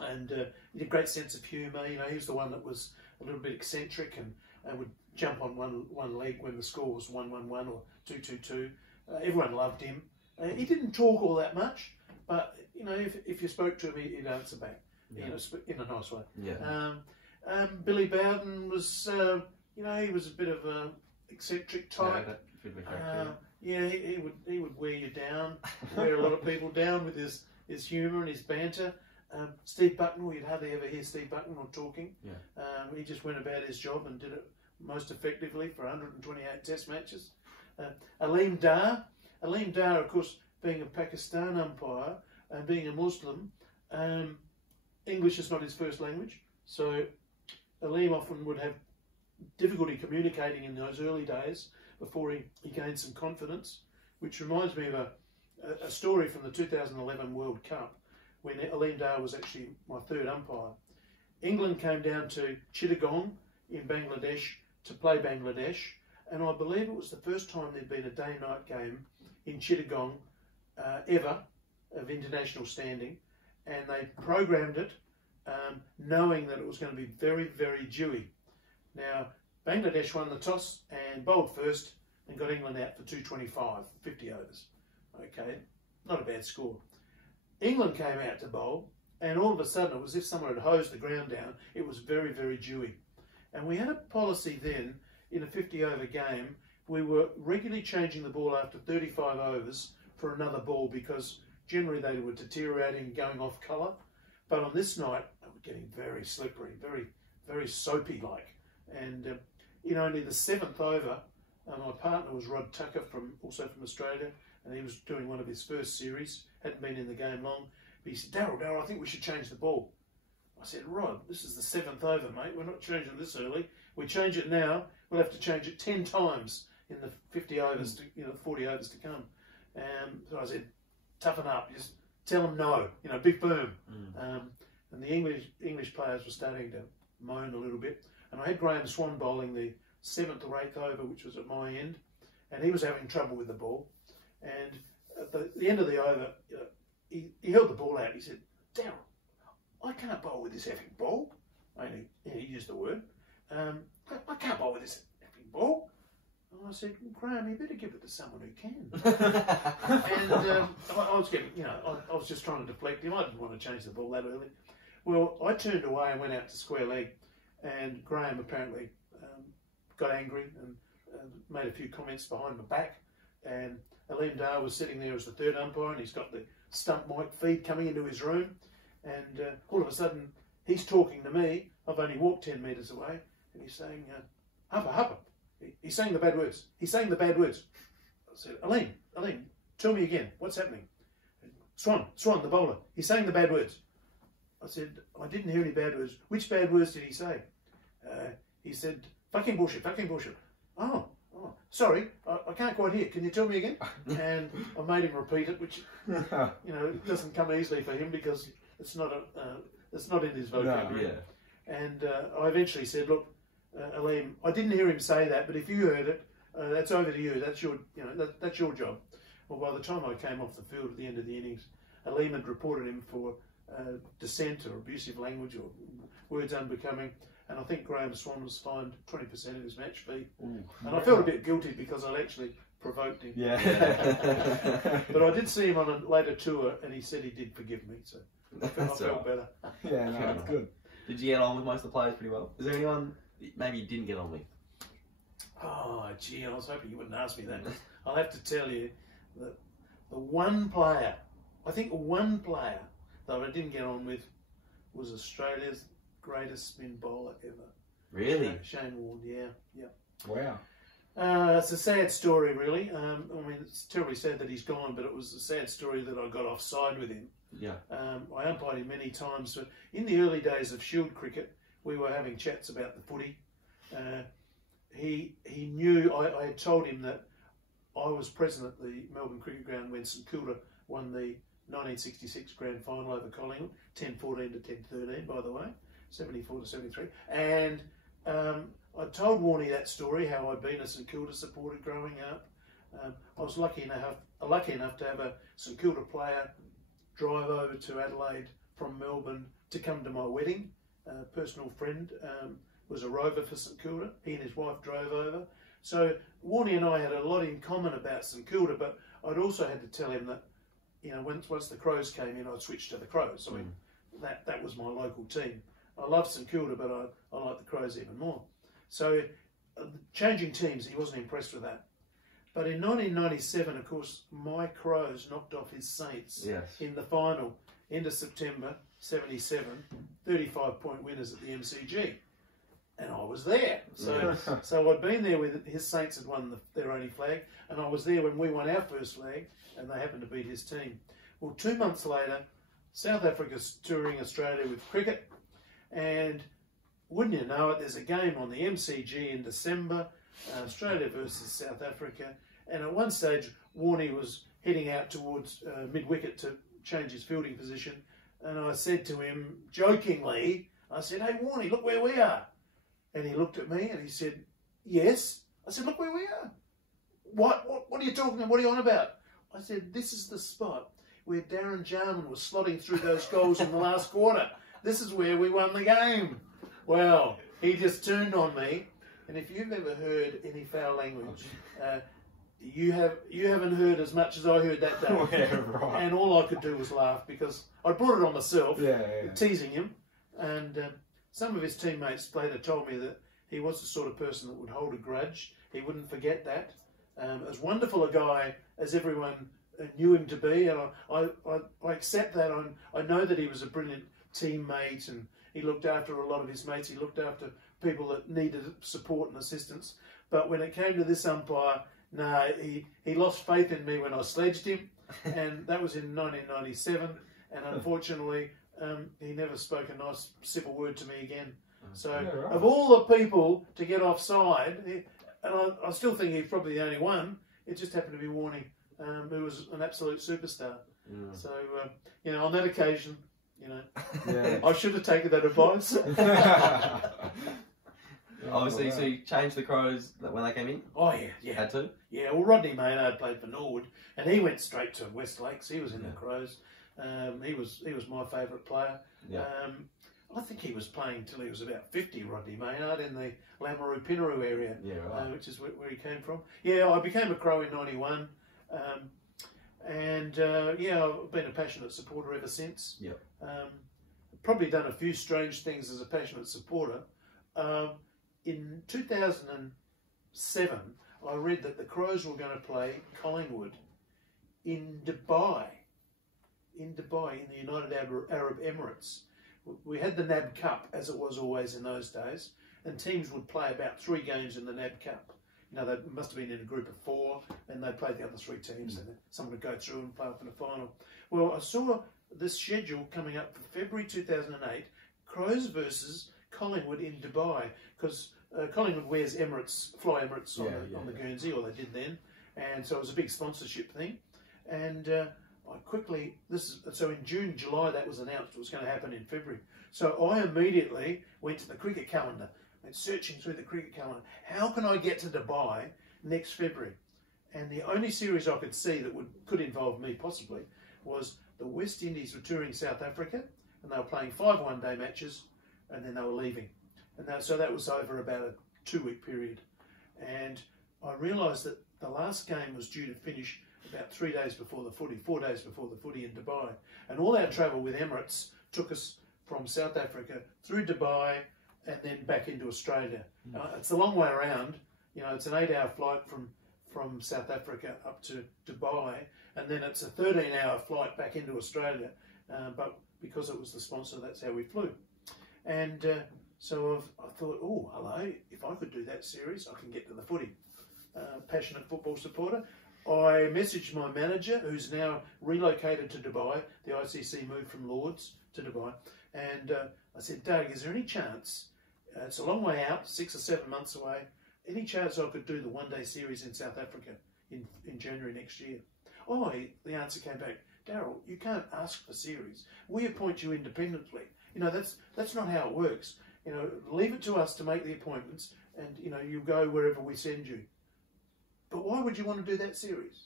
and he had a great sense of humour. He was the one that was a little bit eccentric and would jump on one leg when the score was 1-1-1 or 2-2-2. Everyone loved him. He didn't talk all that much, but if you spoke to him, he'd answer back, in a nice way. Yeah. Billy Bowden was, he was a bit of a eccentric type. He would wear you down, wear a lot of people down with his humour and his banter. Steve Bucknell, you'd hardly ever hear Steve Bucknell talking. Yeah. He just went about his job and did it most effectively for 128 Test matches. Aleem Dar, of course, being a Pakistan umpire and being a Muslim, English is not his first language, so Aleem often would have difficulty communicating in those early days before he gained some confidence, which reminds me of a story from the 2011 World Cup when Aleem Dar was actually my third umpire. England came down to Chittagong in Bangladesh to play Bangladesh, and I believe it was the first time there'd been a day-night game in Chittagong ever of international standing, and they programmed it knowing that it was going to be very, very dewy. Now, Bangladesh won the toss and bowled first and got England out for 225, 50 overs. Okay, not a bad score. England came out to bowl, and all of a sudden it was as if someone had hosed the ground down. It was very, very dewy. And we had a policy then, in a 50-over game, we were regularly changing the ball after 35 overs for another ball because generally they were deteriorating, going off colour. But on this night, they were getting very slippery, very soapy-like. And only the 7th over, my partner was Rod Tucker, also from Australia, and he was doing one of his first series, hadn't been in the game long. But he said, Daryl, I think we should change the ball. I said, Rod, this is the 7th over, mate. We're not changing this early. We change it now, we'll have to change it 10 times in the 50 overs, 40 overs to come. So I said, toughen up, just tell them no, be firm. And the English players were starting to moan a little bit. And I had Graham Swan bowling the 7th or 8th over, which was at my end, and he was having trouble with the ball. And at the end of the over, he held the ball out. He said, Daryl, I can't bowl with this effing ball. He used the word. I can't bowl with this effing ball. And I said, Graham, you better give it to someone who can. And I was getting, I was just trying to deflect him. I didn't want to change the ball that early. Well, I turned away and went out to square leg, and Graham apparently got angry and made a few comments behind my back. And Aleem Dar was sitting there as the third umpire, and he's got the stump mic feed coming into his room. And all of a sudden, he's talking to me. I've only walked 10 metres away, and he's saying, Harper. He's saying the bad words. He's saying the bad words. I said, Aleem, tell me again. What's happening? Swan, the bowler. He's saying the bad words. I said, I didn't hear any bad words. Which bad words did he say? He said, fucking bullshit. Oh, sorry, I can't quite hear. Can you tell me again? And I made him repeat it, which, it doesn't come easily for him because it's not in his vocabulary. No, yeah. And I eventually said, look, Aleem, I didn't hear him say that, but if you heard it, that's over to you. That's your, that's your job. Well, by the time I came off the field at the end of the innings, Aleem had reported him for dissent or abusive language or words unbecoming, and I think Graham Swan was fined 20% of his match fee. Ooh, and I felt a bit guilty because I'd actually provoked him. Yeah. But I did see him on a later tour, and he said he did forgive me, so I felt better. Yeah, no, that's good. Did you get on with most of the players pretty well? Is there anyone maybe you didn't get on with? Oh, gee, I was hoping you wouldn't ask me that. I'll have to tell you that the one player that I didn't get on with was Australia's greatest spin bowler ever. Really? Shane Warne, yeah. Wow. It's a sad story, really. It's terribly sad that he's gone, but it was a sad story that I got offside with him. Yeah. I umpired him many times. But in the early days of Shield cricket, we were having chats about the footy. He knew, I had told him that I was present at the Melbourne Cricket Ground when St Kilda won the 1966 grand final over Collingwood, 10-14 to 10-13, by the way, 74 to 73. And I told Warnie that story, how I'd been a St Kilda supporter growing up. I was lucky enough to have a St Kilda player drive over to Adelaide from Melbourne to come to my wedding. A personal friend was a rover for St Kilda. He and his wife drove over. So Warnie and I had a lot in common about St Kilda, but I'd also had to tell him that, once the Crows came in, I'd switch to the Crows. I mean, that was my local team. I love St Kilda, but I like the Crows even more. So changing teams, he wasn't impressed with that. But in 1997, of course, my Crows knocked off his Saints in the final, end of September, 77, 35-point winners at the MCG. And I was there. So I'd been there with his Saints had won their only flag, and I was there when we won our first flag, and they happened to beat his team. Well, 2 months later, South Africa's touring Australia with cricket, and wouldn't you know it, there's a game on the MCG in December, Australia versus South Africa, and at one stage, Warnie was heading out towards mid-wicket to change his fielding position, and I said to him, jokingly, I said, hey Warnie, look where we are. And he looked at me and he said, yes. I said, look where we are. What are you talking about? What are you on about? I said, this is the spot where Darren Jarman was slotting through those goals in the last quarter. This is where we won the game. Well, he just turned on me. And if you've ever heard any foul language, you haven't heard as much as I heard that day. Yeah, right. And all I could do was laugh because I brought it on myself, teasing him. And some of his teammates later told me that he was the sort of person that would hold a grudge. He wouldn't forget that. As wonderful a guy as everyone knew him to be, and I accept that. I know that he was a brilliant teammate, and he looked after a lot of his mates. He looked after people that needed support and assistance. But when it came to this umpire, no, he lost faith in me when I sledged him, and that was in 1997. And unfortunately, he never spoke a nice civil word to me again. So of all the people to get offside, and I still think he's probably the only one, it just happened to be Warney, who was an absolute superstar. So, on that occasion, I should have taken that advice. Obviously, so you changed the Crows when they came in? Oh, yeah. Had to? Yeah, well, Rodney Maynard played for Norwood, and he went straight to West Lakes. He was in the Crows. He was my favourite player. Yeah. I think he was playing till he was about 50, Rodney Maynard, in the Lameroo Pinaroo area, which is where he came from. Yeah, I became a Crow in 91, and I've been a passionate supporter ever since. Yep. Probably done a few strange things as a passionate supporter. In 2007, I read that the Crows were going to play Collingwood in Dubai, in the United Arab Emirates. We had the NAB Cup, as it was always in those days, and teams would play about 3 games in the NAB Cup. They must have been in a group of 4, and they played the other 3 teams, and someone would go through and play up in the final. Well, I saw this schedule coming up for February 2008, Crows versus Collingwood in Dubai, because Collingwood wears Fly Emirates on the Guernsey, or they did then, and so it was a big sponsorship thing. And I quickly, so in June, July, that was announced it was going to happen in February. So I immediately went to the cricket calendar, went searching through the cricket calendar. How can I get to Dubai next February? And the only series I could see that could involve me possibly was the West Indies were touring South Africa, and they were playing 5 one-day matches, and then they were leaving. And so that was over about a 2-week period. And I realised that the last game was due to finish about 3 days before the footy, 4 days before the footy in Dubai. And all our travel with Emirates took us from South Africa through Dubai and then back into Australia. It's a long way around. It's an 8-hour flight from South Africa up to Dubai, and then it's a 13-hour flight back into Australia. But because it was the sponsor, that's how we flew. And so I thought, oh, hello, if I could do that series, I can get to the footy. Passionate football supporter. I messaged my manager, who's now relocated to Dubai. The ICC moved from Lords to Dubai. And I said, Doug, is there any chance, it's a long way out, 6 or 7 months away, any chance I could do the one-day series in South Africa in January next year? Oh, the answer came back, Daryl, you can't ask for series. We appoint you independently. That's not how it works. Leave it to us to make the appointments, and, you go wherever we send you. But why would you want to do that series?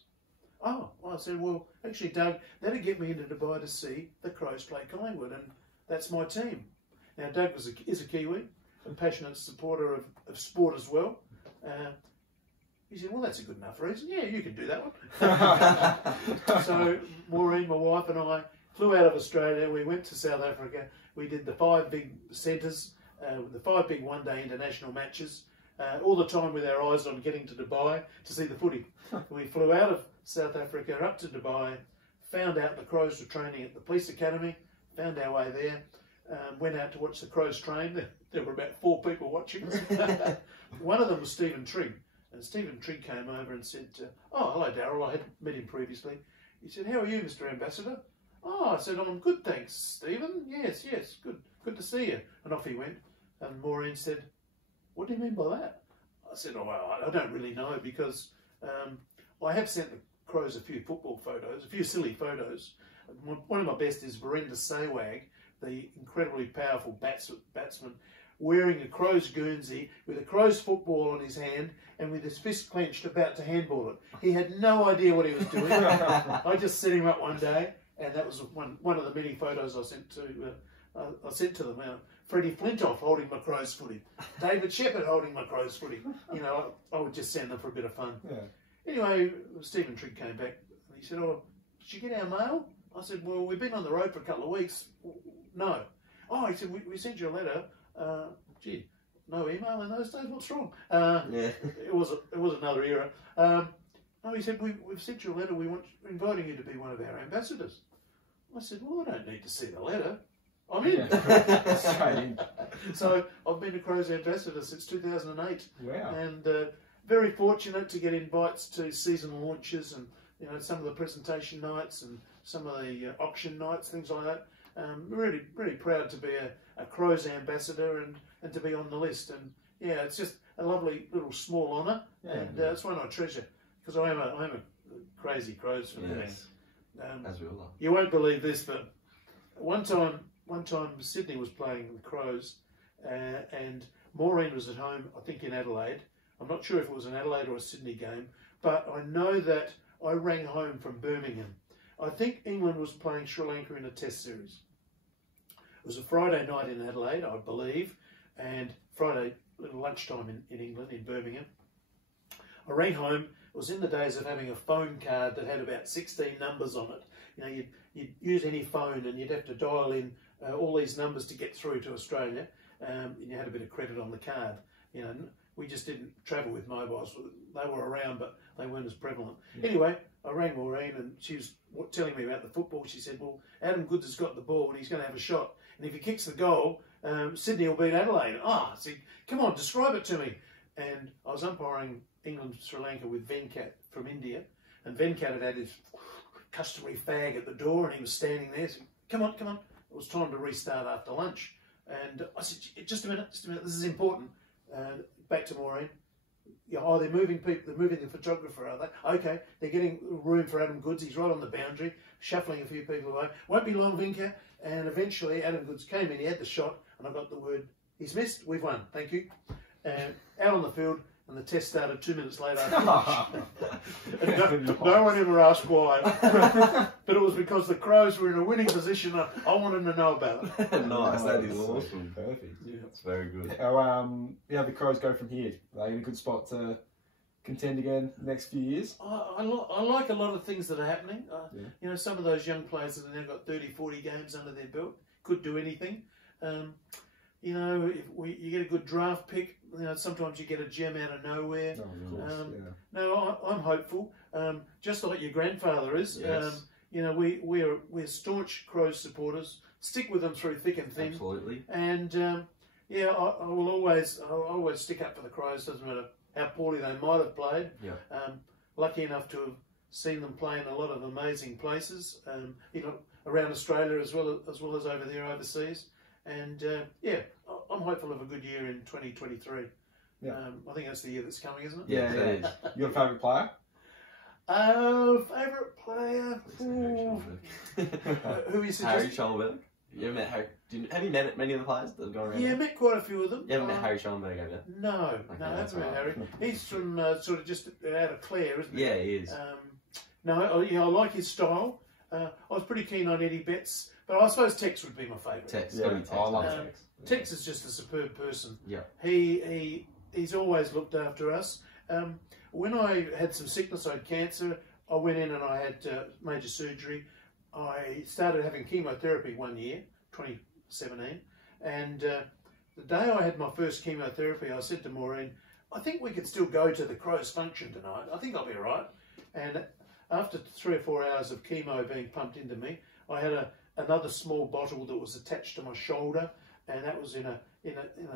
Oh, I said, well, actually, Doug, that'd get me into Dubai to see the Crows play Collingwood, and that's my team. Now, Doug is a Kiwi, a passionate supporter of sport as well. He said, well, that's a good enough reason. Yeah, you can do that one. So, Maureen, my wife, and I flew out of Australia. We went to South Africa. We did the 5 big centres, the 5 big one-day international matches, all the time with our eyes on getting to Dubai to see the footy. We flew out of South Africa up to Dubai, found out the Crows were training at the police academy, found our way there, went out to watch the Crows train. There were about 4 people watching us. One of them was Stephen Trigg. And Stephen Trigg came over and said, oh, hello, Daryl. I had met him previously. He said, how are you, Mr. Ambassador? Oh, I said, I'm good, thanks, Stephen. Yes, good to see you. And off he went. And Maureen said, what do you mean by that? I said, oh, well, I don't really know, because I have sent the Crows a few football photos, a few silly photos. One of my best is Virendra Sehwag, the incredibly powerful batsman, wearing a Crows Guernsey with a Crows football on his hand and with his fist clenched about to handball it. He had no idea what he was doing. I just set him up one day, and that was one of the many photos I sent to them. Freddie Flintoff holding my Crows footy, David Shepherd holding my Crows footy. I would just send them for a bit of fun. Yeah. Anyway, Stephen Trigg came back and he said, oh, did you get our mail? I said, well, we've been on the road for a couple of weeks. No. Oh, he said, we sent you a letter. Gee, no email in those days? What's wrong? It was another era. oh, he said, we've sent you a letter. We're inviting you to be one of our ambassadors. I said, well, I don't need to see the letter. I'm in. Straight in. So I've been a Crows ambassador since 2008. Wow. And very fortunate to get invites to season launches and some of the presentation nights and some of the auction nights, things like that. Really, really proud to be a Crows ambassador and to be on the list. And yeah, it's just a lovely little small honour, and it's one I treasure because I am a crazy Crows fan. Yes. As we all are. You won't believe this, but one time Sydney was playing the Crows, and Maureen was at home, I think in Adelaide. I'm not sure if it was an Adelaide or a Sydney game, but I know that I rang home from Birmingham. I think England was playing Sri Lanka in a test series. It was a Friday night in Adelaide, I believe, and Friday lunchtime in England, in Birmingham. I rang home. It was in the days of having a phone card that had about 16 numbers on it. You'd use any phone and you'd have to dial in all these numbers to get through to Australia, and you had a bit of credit on the card. We just didn't travel with mobiles. They were around, but they weren't as prevalent. Yeah. Anyway, I rang Maureen and she was telling me about the football. She said, well, Adam Goodes has got the ball and he's going to have a shot. And if he kicks the goal, Sydney will beat Adelaide. I said, come on, describe it to me. And I was umpiring England-Sri Lanka with Venkat from India. And Venkat had his customary fag at the door and he was standing there saying, come on, come on. It was time to restart after lunch. And I said, just a minute, this is important. Back to Maureen. Yeah, oh, they're moving people. They're moving the photographer, are they? Okay, they're getting room for Adam Goodes. He's right on the boundary, shuffling a few people away. Won't be long, Vinca. And eventually, Adam Goodes came in. He had the shot, and I got the word. He's missed. We've won. Thank you. And out on the field, and the test started 2 minutes later. And no one ever asked why, but it was because the Crows were in a winning position. I wanted to know about it. Nice, that is awesome. Perfect. Yeah, it's very good. How the Crows go from here? Are they in a good spot to contend again next few years? I like a lot of things that are happening. Some of those young players that have now got 30, 40 games under their belt could do anything. If you get a good draft pick, sometimes you get a gem out of nowhere. No, I'm hopeful. Just like your grandfather is. Yes. We're staunch Crows supporters. Stick with them through thick and thin. Absolutely. And I will always stick up for the Crows. Doesn't matter how poorly they might have played. Yeah. Lucky enough to have seen them play in a lot of amazing places. Around Australia as well as over there overseas. And I'm hopeful of a good year in 2023. Yeah. I think that's the year that's coming, isn't it? Yeah, it is. Your favourite player? Favourite player? Who is it? Harry Schoenberg. You ever met Harry? Have you met many of the players that have gone around? Yeah, met quite a few of them. You haven't met Harry Schoenberg, have you? No, I haven't met Harry. He's from sort of just out of Clare, isn't he? Yeah, he is. I like his style. I was pretty keen on Eddie Betts, but I suppose Tex would be my favourite. Tex, yeah, Tex. I love Tex. Tex is just a superb person. Yeah. He's always looked after us. When I had some sickness, I had cancer, I went in and I had major surgery. I started having chemotherapy one year, 2017, and the day I had my first chemotherapy, I said to Maureen, I think we could still go to the Crows function tonight. I think I'll be all right. And after 3 or 4 hours of chemo being pumped into me, I had another small bottle that was attached to my shoulder, and that was in a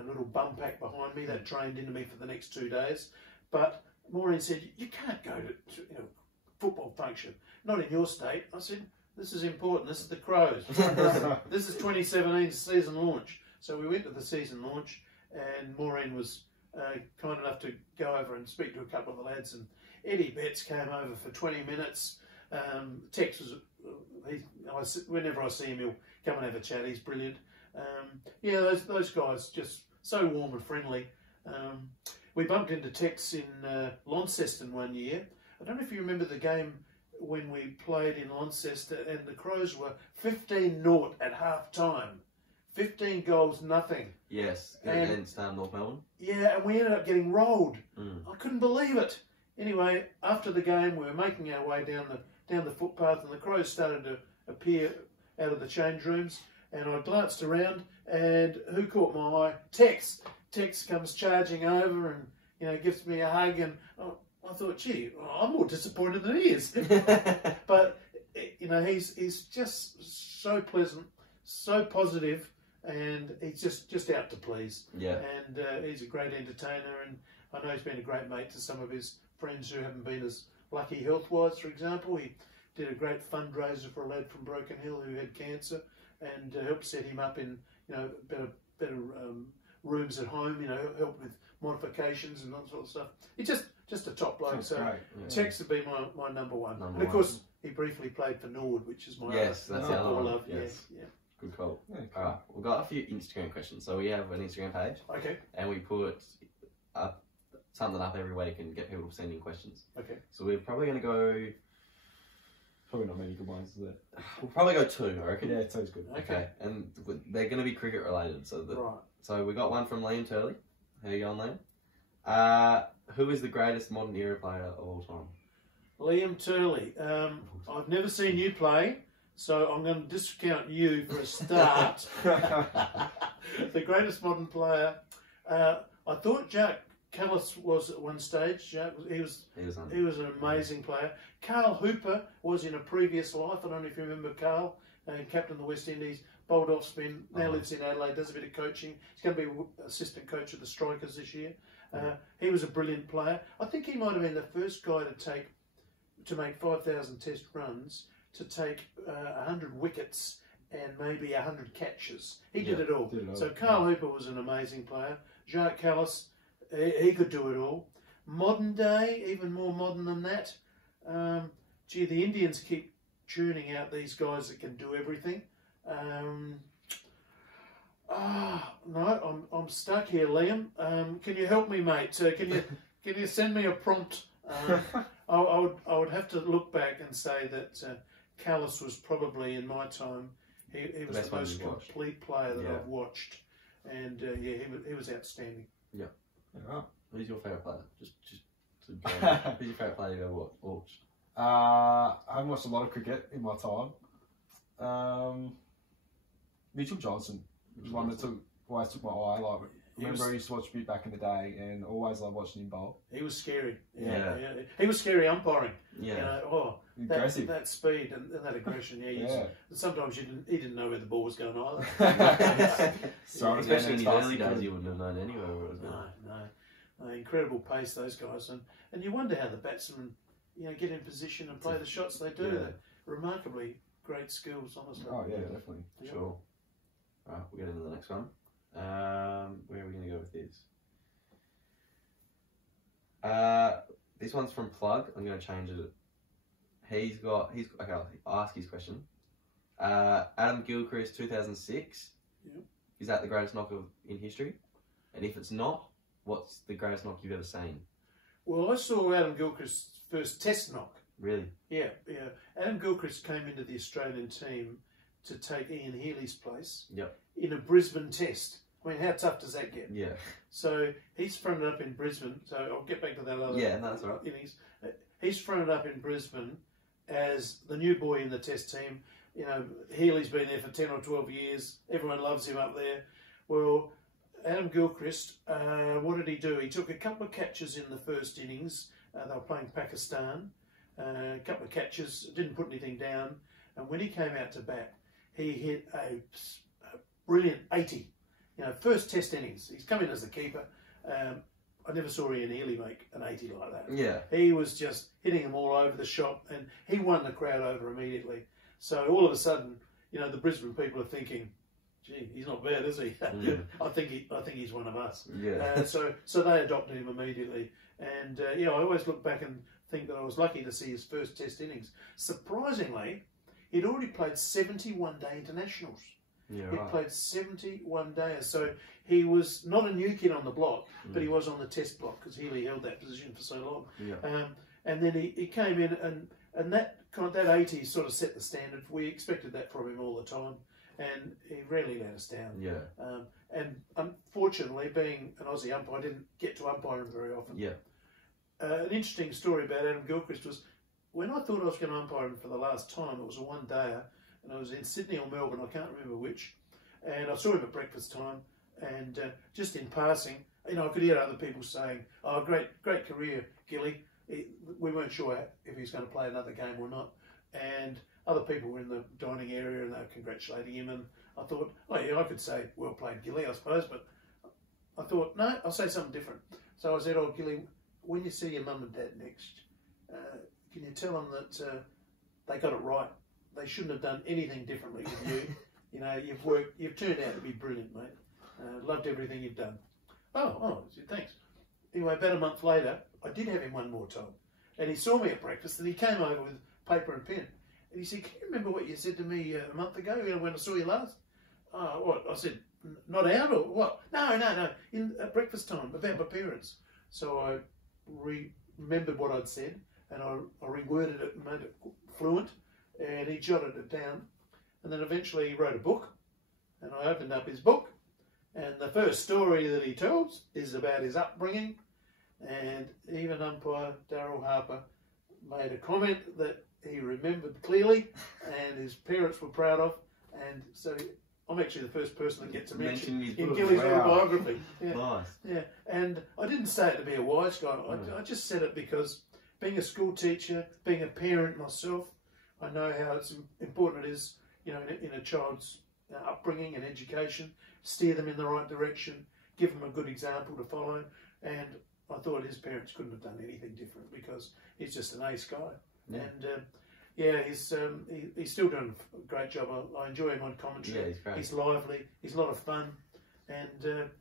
little bum pack behind me that drained into me for the next 2 days. But Maureen said, you can't go to football function, not in your state. I said, this is important. This is the Crows. This is 2017's season launch. So we went to the season launch, and Maureen was kind enough to go over and speak to a couple of the lads. And Eddie Betts came over for 20 minutes. Tex was, whenever I see him, he'll come and have a chat. He's brilliant. Those guys just so warm and friendly. We bumped into Tex in Launceston one year. I don't know if you remember the game when we played in Launceston and the Crows were 15-0 at half time. 15 goals, nothing. Yes, against North Melbourne. Yeah, and we ended up getting rolled. I couldn't believe it. Anyway, after the game, we were making our way down the footpath, and the Crows started to appear out of the change rooms. And I glanced around, and who caught my eye? Tex. Tex comes charging over and gives me a hug, and I thought, gee, I'm more disappointed than he is. But you know, he's just so pleasant, so positive, and he's just out to please. Yeah. And he's a great entertainer, and I know he's been a great mate to some of his friends who haven't been as lucky health-wise. For example, he did a great fundraiser for a lad from Broken Hill who had cancer, and helped set him up in, you know, better rooms at home. You know, help with modifications and that sort of stuff. He's just a top bloke. That's so great. Tex would be my number one. Number and of one. course, he briefly played for Nord, which is my Yes, that's the other other one. love. Yes. Yeah. Good call. Yeah, cool. Alright, we've got a few Instagram questions. So we have an Instagram page, Okay. and we put something up every week and get people sending questions. Okay. So we're probably going to go. Probably not many good ones, is there? We'll probably go 2, I reckon. Yeah, two's good. Okay, and they're going to be cricket related. So Right. so we got one from Liam Turley. How you going, Liam? Who is the greatest modern era player of all time? Liam Turley. I've never seen you play, so I'm going to discount you for a start. The greatest modern player. I thought Jack Callis was at one stage. He was an amazing player. Carl Hooper was in a previous life. I don't know if you remember Carl, captain of the West Indies, bowled off spin, now lives in Adelaide, does a bit of coaching. He's going to be assistant coach of the Strikers this year. He was a brilliant player. I think he might have been the first guy to make 5,000 test runs, to take 100 wickets and maybe 100 catches. He did it all. So Carl Hooper was an amazing player. Jacques Callis, he could do it all. Modern day, even more modern than that. Gee, the Indians keep churning out these guys that can do everything. No, I'm stuck here, Liam. Can you help me, mate? Can you send me a prompt? I would have to look back and say that Callis was probably, in my time, he was the most complete player that I've watched, and he was outstanding. Yeah. Yeah. Who's your favourite player? Just who's your favourite player you've ever watched? I haven't watched a lot of cricket in my time. Mitchell Johnson was one that always took my eye. Like, I used to watch a bit back in the day, and always loved watching him bowl. He was scary. Yeah. He was scary umpiring. Yeah. You know, Aggressive. That speed and that aggression. Sometimes he didn't know where the ball was going either. Especially in his early days, you wouldn't have known anywhere where it was going. No, incredible pace, those guys, and you wonder how the batsmen, get in position and play the shots they do. They're remarkably great skills, honestly. Oh yeah, definitely. Yeah. Sure. Right, we'll get into the next one. Where are we going to go with this? This one's from Plug. I'm going to change it. Okay, I'll ask his question. Adam Gilchrist, 2006. Yeah. Is that the greatest knock in history? And if it's not, what's the greatest knock you've ever seen? Well, I saw Adam Gilchrist's first test knock. Really? Yeah. Adam Gilchrist came into the Australian team to take Ian Healy's place. Yep. In a Brisbane test. I mean, how tough does that get? Yeah. So he's fronted up in Brisbane. So I'll get back to that other. Yeah, no, that's all right. Innings. He's fronted up in Brisbane as the new boy in the test team. Healy's been there for 10 or 12 years. Everyone loves him up there. Well, Adam Gilchrist, what did he do? He took a couple of catches in the first innings. They were playing Pakistan. A couple of catches, didn't put anything down. And when he came out to bat, he hit a brilliant 80. First test innings. He's come in as the keeper. I never saw Ian Healy make an 80 like that. Yeah. He was just hitting them all over the shop, and he won the crowd over immediately. So all of a sudden, the Brisbane people are thinking, gee, he's not bad, is he? I think he's one of us. Yeah. So they adopted him immediately. And, I always look back and think that I was lucky to see his first test innings. Surprisingly, he'd already played 71 day internationals. Yeah, He right. played 71 days, so he was not a new kid on the block, but he was on the test block because Healy held that position for so long. Yeah. And then he came in, and that 80 sort of set the standard. We expected that from him all the time, and he rarely let us down. Yeah. And unfortunately, being an Aussie umpire, I didn't get to umpire him very often. Yeah. An interesting story about Adam Gilchrist was when I thought I was going to umpire him for the last time. It was a one-dayer, and I was in Sydney or Melbourne, I can't remember which. And I saw him at breakfast time, and just in passing, I could hear other people saying, "Oh, great career, Gilly." we weren't sure if he was going to play another game or not. And other people were in the dining area and they were congratulating him. And I thought, oh yeah, I could say, well played, Gilly, I suppose. But I thought, no, I'll say something different. So I said, oh, Gilly, when you see your mum and dad next, can you tell them that they got it right? They shouldn't have done anything differently with you. You know, you've turned out to be brilliant, mate. Loved everything you've done. Oh, I said, thanks. Anyway, about a month later, I did have him one more time. And he saw me at breakfast and he came over with paper and pen. And he said, can you remember what you said to me a month ago when I saw you last? Oh, what? I said, not out or what? No. At breakfast time, about my parents. So I remembered what I'd said and I reworded it and made it fluent. And he jotted it down. And then eventually he wrote a book. And I opened up his book. And the first story that he tells is about his upbringing. And even umpire Daryl Harper made a comment that he remembered clearly and his parents were proud of. And so I'm actually the first person that gets to mention in Gilly's autobiography. Yeah. Nice. Yeah. And I didn't say it to be a wise guy. I just said it because being a school teacher, being a parent myself, I know how important it is, you know, in a child's upbringing and education, steer them in the right direction, give them a good example to follow. And I thought his parents couldn't have done anything different because he's just an ace guy. Yeah. And he's still doing a great job. I enjoy him on commentary. Yeah, he's great. He's lively. He's a lot of fun. And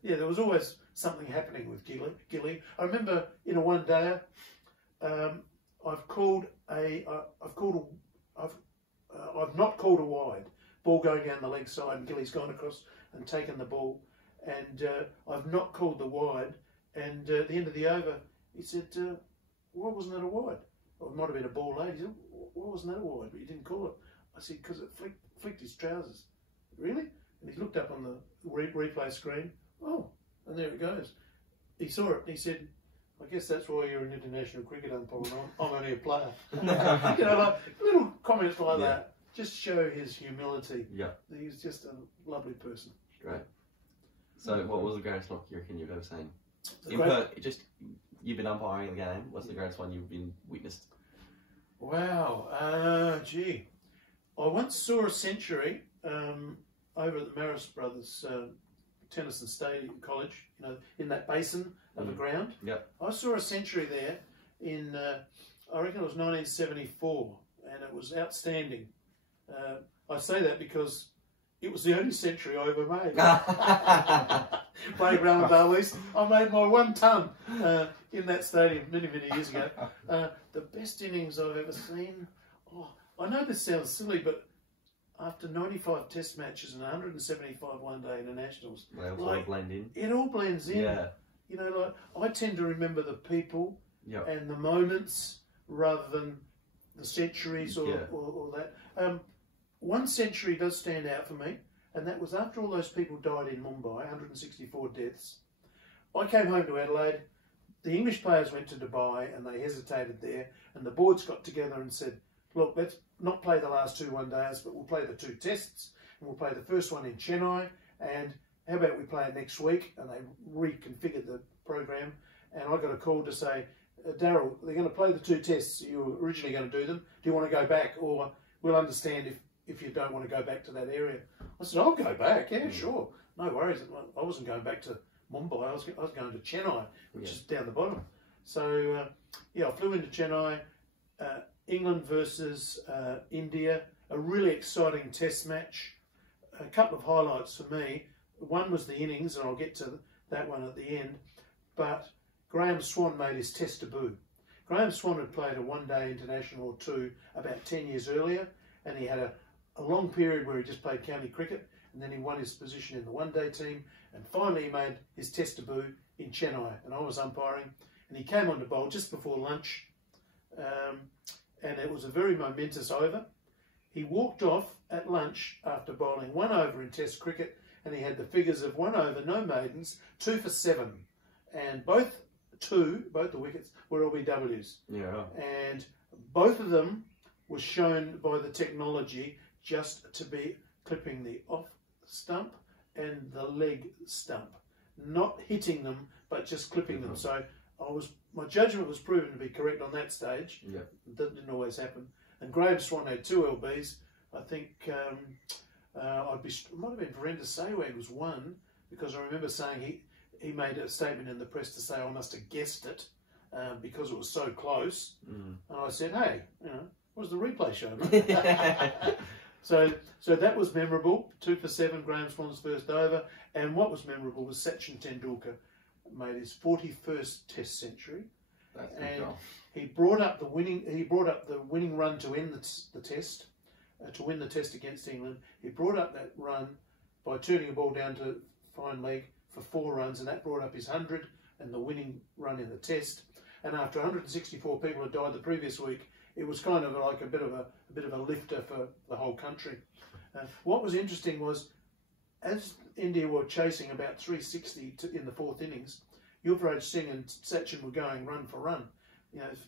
there was always something happening with Gilly. I remember in a one-dayer, I've not called a wide. Ball going down the leg side and Gilly's gone across and taken the ball. And I've not called the wide. And at the end of the over, he said, why wasn't that a wide? Or it might have been a ball late. He said, why wasn't that a wide? But you didn't call it. I said, because it flicked his trousers. Really? And he looked up on the replay screen. Oh, and there it goes. He saw it and he said, I guess that's why you're an international cricket umpire and I'm only a player. You know, like little comments like that just show his humility. Yeah. He's just a lovely person. Great. So what was the greatest knock you reckon you've ever seen? You've been umpiring the game. What's the greatest one you've been witnessed? Wow. Gee. I once saw a century over at the Maris Brothers Tennis and Stadium College, you know, in that basin of the ground. Yep. I saw a century there in, I reckon it was 1974, and it was outstanding. I say that because it was the only century I ever made. Playing Roundale East, I made my 1 ton in that stadium many years ago. The best innings I've ever seen. Oh, I know this sounds silly, but after 95 test matches and 175 one-day internationals, they all blend in. It all blends in. Yeah. You know, like I tend to remember the people and the moments rather than the centuries or that. One century does stand out for me, and that was after all those people died in Mumbai, 164 deaths. I came home to Adelaide. The English players went to Dubai and they hesitated there, and the boards got together and said, look, let's not play the last 2 one-days, but we'll play the 2 tests, and we'll play the first one in Chennai, and how about we play it next week? And they reconfigured the program, and I got a call to say, Daryl, they're going to play the 2 tests. You were originally going to do them. Do you want to go back, or we'll understand if you don't want to go back to that area? I said, I'll go back. Yeah, sure. No worries. I wasn't going back to Mumbai. I was going to Chennai, which is down the bottom. So, I flew into Chennai. England versus India, a really exciting test match. A couple of highlights for me. One was the innings, and I'll get to that one at the end. But Graham Swan made his test debut. Graham Swan had played a one-day international or 2 about 10 years earlier, and he had a long period where he just played county cricket, and then he won his position in the one-day team, and finally he made his test debut in Chennai, and I was umpiring, and he came on to bowl just before lunch, and it was a very momentous over. He walked off at lunch after bowling 1 over in test cricket, and he had the figures of 1 over, no maidens, 2 for 7, and both the wickets were LBWs. Yeah. And both of them was shown by the technology just to be clipping the off stump and the leg stump, not hitting them, but just clipping them. So my judgment was proven to be correct on that stage. Yeah. That didn't always happen. And Graham Swan had 2 LBs. I think it might have been Verenda Saywag was 1, because I remember saying he made a statement in the press to say I must have guessed it because it was so close. And I said, hey, what was the replay show? So that was memorable. 2 for 7, Graham Swan's first over. And what was memorable was Sachin Tendulkar made his 41st Test century. That's and he brought up the winning run to end the Test, to win the Test against England. He brought up that run by turning the ball down to fine leg for 4 runs, and that brought up his 100 and the winning run in the Test. And after 164 people had died the previous week, it was kind of like a bit of a lifter for the whole country. What was interesting was, as India were chasing about 360 in the 4th innings, Yuvraj Singh and Sachin were going run for run,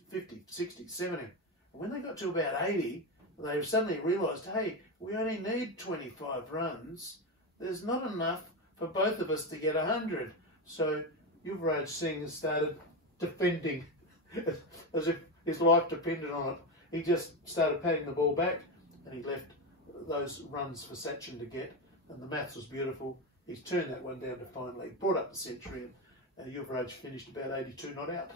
50, 60, 70. And when they got to about 80, they suddenly realised, hey, we only need 25 runs. There's not enough for both of us to get 100. So Yuvraj Singh started defending as if his life depended on it. He just started patting the ball back, and he left those runs for Sachin to get. And the maths was beautiful. He's turned that one down to fine leg, brought up the century, and Yuvraj finished about 82 not out.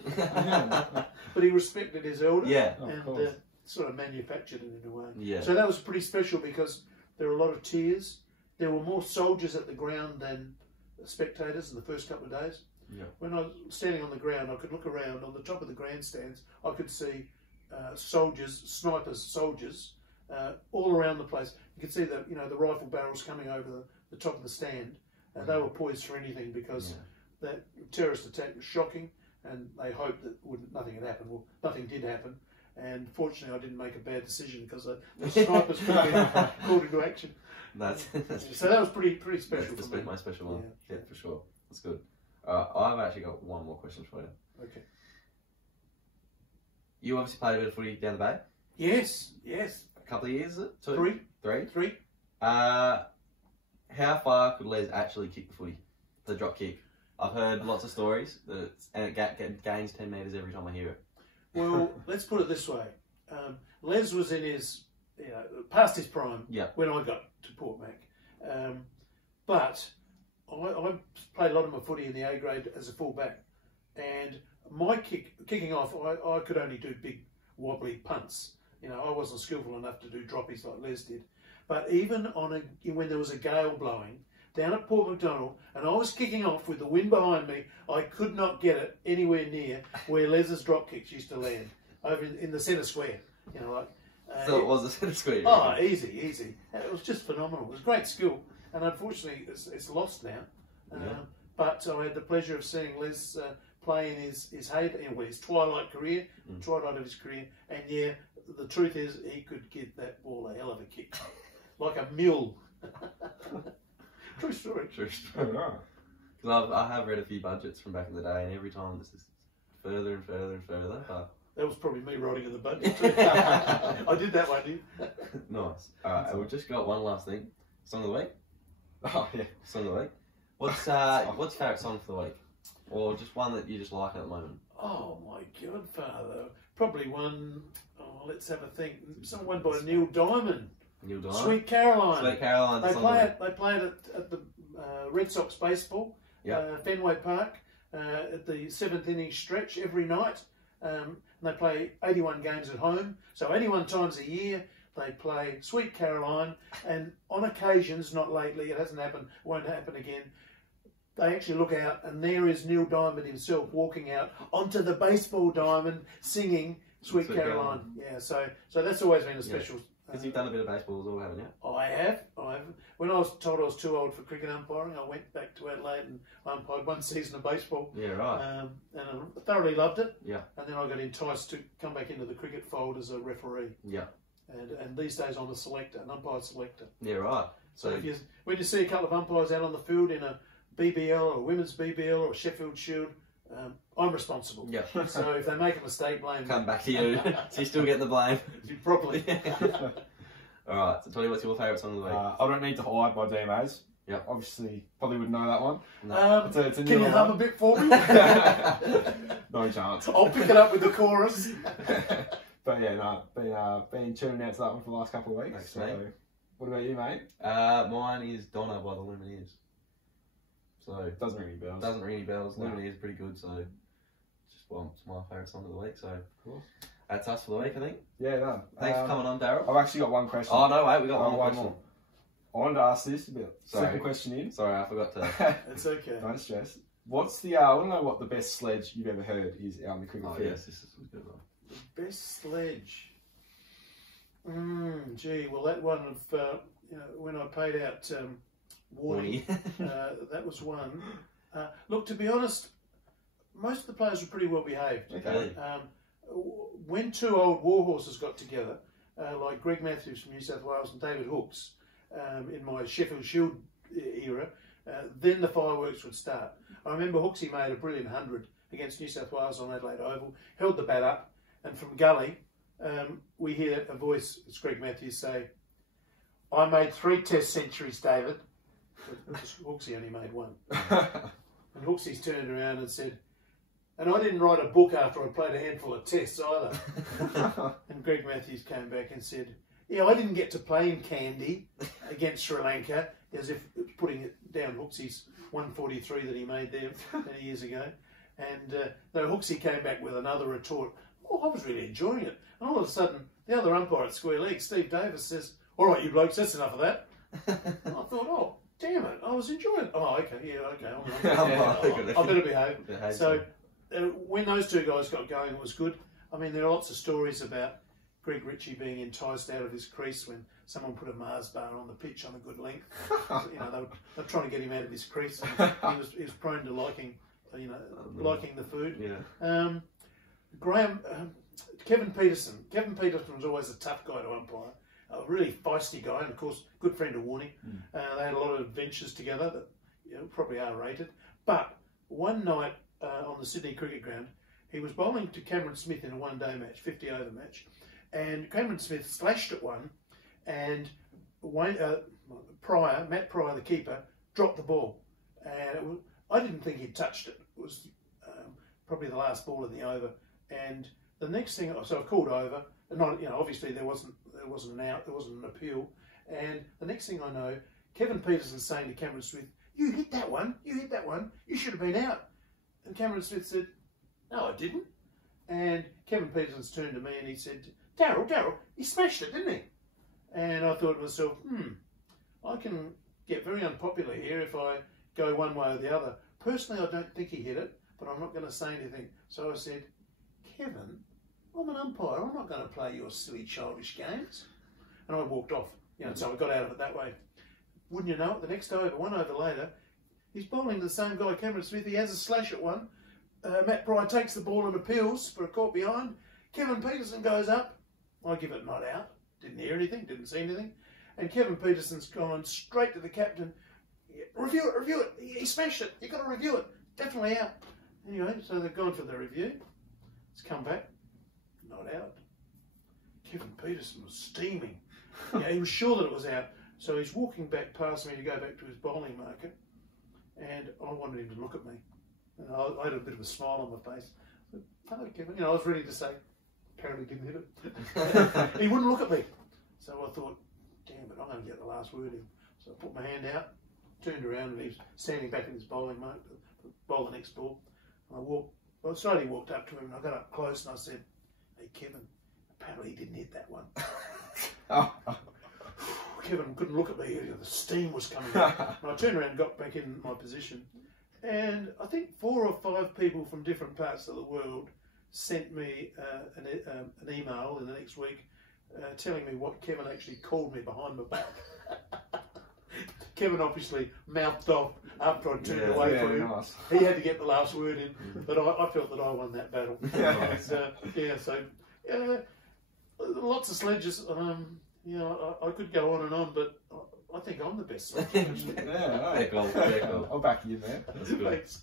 But he respected his elder, and sort of manufactured it in a way. Yeah. So that was pretty special because there were a lot of tears. There were more soldiers at the ground than spectators in the first couple of days. Yeah. When I was standing on the ground, I could look around. On the top of the grandstands, I could see soldiers, snipers, soldiers, all around the place. You could see the rifle barrels coming over the top of the stand, and they were poised for anything because that terrorist attack was shocking, and they hoped that nothing had happened. Well, nothing did happen, and fortunately, I didn't make a bad decision because the snipers could have been called into action. So that was pretty special. That's my special one. Yeah, for sure. That's good. I've actually got one more question for you. Okay. You obviously played a bit of footy down the bay. Yes. A couple of years, is it? 2? 3. 3. How far could Les actually kick the footy? The drop kick. I've heard lots of stories, and it gains 10 metres every time I hear it. Well, let's put it this way. Les was in his, past his prime when I got to Port Mac. But I played a lot of my footy in the A grade as a fullback, and my kicking off, I could only do big wobbly punts. I wasn't skillful enough to do droppies like Les did. But even when there was a gale blowing down at Port Macdonald, and I was kicking off with the wind behind me, I could not get it anywhere near where Les's drop kicks used to land, over in the centre square. So it was the centre square. Oh, easy. It was just phenomenal. It was great skill, and unfortunately, it's lost now. But I had the pleasure of seeing Les play in his twilight career, twilight of his career, and the truth is he could give that ball a hell of a kick, like a mule. True story. Because I have read a few budgets from back in the day, and every time it's just further and further and further. That was probably me writing in the budget too. I did that one, dude. Nice. Alright, we've just got one last thing. Song of the week? Oh, yeah. Song of the week. What's your favourite song for the week? Or just one that you just like at the moment? Oh, my Godfather. Probably one, let's have a think. One by Neil Diamond. Neil Diamond? Sweet Caroline. Sweet Caroline. They play it at the Red Sox baseball, Fenway Park, at the 7th inning stretch every night. And they play 81 games at home. So 81 times a year they play Sweet Caroline. And on occasions, not lately, it hasn't happened, won't happen again, they actually look out and there is Neil Diamond himself walking out onto the baseball diamond singing Sweet Caroline. Yeah, so that's always been a special... Because you've done a bit of baseball as well, haven't you? I have. When I was told I was too old for cricket umpiring, I went back to Adelaide and umpired one season of baseball. Yeah, right. And I thoroughly loved it. Yeah. And then I got enticed to come back into the cricket fold as a referee. Yeah. And these days I'm a selector, an umpire selector. Yeah, right. So when you see a couple of umpires out on the field in a BBL or a women's BBL or a Sheffield Shield, I'm responsible. Yeah. So if they make a mistake, blame Come back to you. So you still get the blame. Properly. Alright, so Toddy, what's your favourite song of the week? I don't need to hide by DMAs. Yep. Obviously, probably wouldn't know that one. No. It's a Can new you hum a one. bit for me? No chance. I'll pick it up with the chorus. But yeah, no, been tuning out to that one for the last couple of weeks. Thanks, So, mate. what about you, mate? Mine is Donna by the Lumineers. So Doesn't ring any bells. doesn't ring any bells. No. Lumineers pretty good. So just it's my favourite song of the week. So Cool. that's us for the week, I think. Yeah, no. Thanks for coming on, Daryl. I've actually got one question. Oh no, wait, we got Oh, one more question. I wanted to ask this a bit. Sorry. Second question in. Sorry, I forgot to. It's okay. Don't stress. What's the? I want to know what the best sledge you've ever heard is out on the cricket Oh field. yes, this is a good one. Best sledge. Gee, well that one of when I paid out warning, that was one. Look, to be honest, most of the players were pretty well behaved. Okay. When two old war horses got together, like Greg Matthews from New South Wales and David Hooks, in my Sheffield Shield era, then the fireworks would start. I remember Hooksy made a brilliant 100 against New South Wales on Adelaide Oval, held the bat up, and from gully, we hear a voice, it's Greg Matthews, say, "I made 3 test centuries, David." Hooksy only made 1. And Hooksy's turned around and said, "And I didn't write a book after I played a handful of tests either." And Greg Matthews came back and said, "Yeah, I didn't get to play in Kandy against Sri Lanka," as if putting it down Hooksy's 143 that he made there many years ago. And though Hooksy came back with another retort, "Oh, I was really enjoying it." And all of a sudden, the other umpire at square leg, Steve Davis, says, "All right, you blokes, that's enough of that." And I thought, oh, damn it, I was enjoying it. Oh, okay, yeah, okay, I better behave. So when those two guys got going, it was good. I mean, there are lots of stories about Greg Ritchie being enticed out of his crease when someone put a Mars bar on the pitch on a good length. They were trying to get him out of his crease. And he was prone to liking the food. Yeah. Kevin Peterson. Kevin Peterson was always a tough guy to umpire. A really feisty guy, and of course, good friend of Warning. They had a lot of adventures together that probably are rated. But one night on the Sydney Cricket Ground, he was bowling to Cameron Smith in a one-day match, 50-over match, and Cameron Smith slashed at one, and Matt Pryor, the keeper, dropped the ball, and I didn't think he'd touched it. It was probably the last ball in the over, and the next thing, so I called over. Not, obviously there wasn't an out, there wasn't an appeal, and the next thing I know, Kevin Peterson's saying to Cameron Smith, "You hit that one, you should have been out." And Cameron Smith said, "No, I didn't." And Kevin Peterson's turned to me and he said, Daryl, he smashed it, didn't he?" And I thought to myself, I can get very unpopular here if I go one way or the other. Personally, I don't think he hit it, but I'm not going to say anything. So I said, "Kevin, I'm an umpire. I'm not going to play your silly childish games." And I walked off. So I got out of it that way. Wouldn't you know it, the next over, one over later, he's bowling the same guy, Cameron Smith. He has a slash at one. Matt Pryor takes the ball and appeals for a caught behind. Kevin Peterson goes up. I give it not out. Didn't hear anything, didn't see anything. And Kevin Peterson's gone straight to the captain. Review it. He smashed it. You've got to review it. Definitely out. Anyway, so they've gone for the review. It's come back. Not out. Kevin Peterson was steaming. He was sure that it was out. So he's walking back past me to go back to his bowling marker. And I wanted him to look at me. And I had a bit of a smile on my face. I said, "Hello, Kevin." I was ready to say, apparently didn't hit it. He wouldn't look at me. So I thought, damn it, I'm going to get the last word in. So I put my hand out, turned around, and he was standing back in his bowling mark to bowl the next ball. And I slowly walked up to him and I got up close and I said, "Hey, Kevin, apparently he didn't hit that one." Kevin couldn't look at me, the steam was coming out. And I turned around and got back in my position. And I think 4 or 5 people from different parts of the world sent me an email in the next week telling me what Kevin actually called me behind my back. Kevin obviously mouthed off after I turned away from him. Nice. He had to get the last word in, but I felt that I won that battle. Lots of sledges. I could go on, but I think I'm the best sledge. I'll back you, man. That's good. Thanks.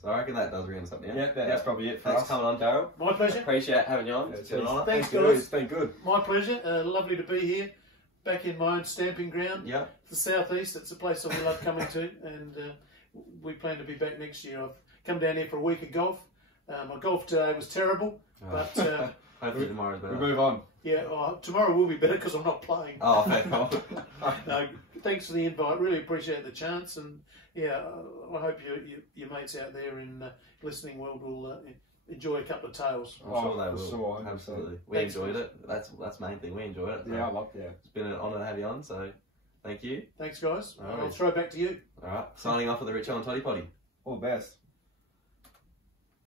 So I reckon that does bring us up now. Yeah, that's probably it for Thanks us. for coming on, Daryl. My pleasure. Appreciate having you on. It's been an honour. Thanks, Thank you. guys. It's been good. My pleasure. Lovely to be here. back in my own stamping ground. Yeah. The southeast. It's a place that we love coming to, and we plan to be back next year. I've come down here for a week of golf. My golf today was terrible, but hopefully tomorrow's better. We move on. yeah, tomorrow will be better because I'm not playing. Oh, okay. No, thanks for the invite. Really appreciate the chance, and yeah, I hope your mates out there in listening world will enjoy a couple of tales. I'm sure they will. Sure, Absolutely. We Thanks, enjoyed it. That's the main thing. We enjoyed it. Yeah, I loved it. It's been an honour to have you on. So, thank you. Thanks, guys. All right. I'll throw back to you. All right. Signing off with the Richo and Toddy Poddy. All the best.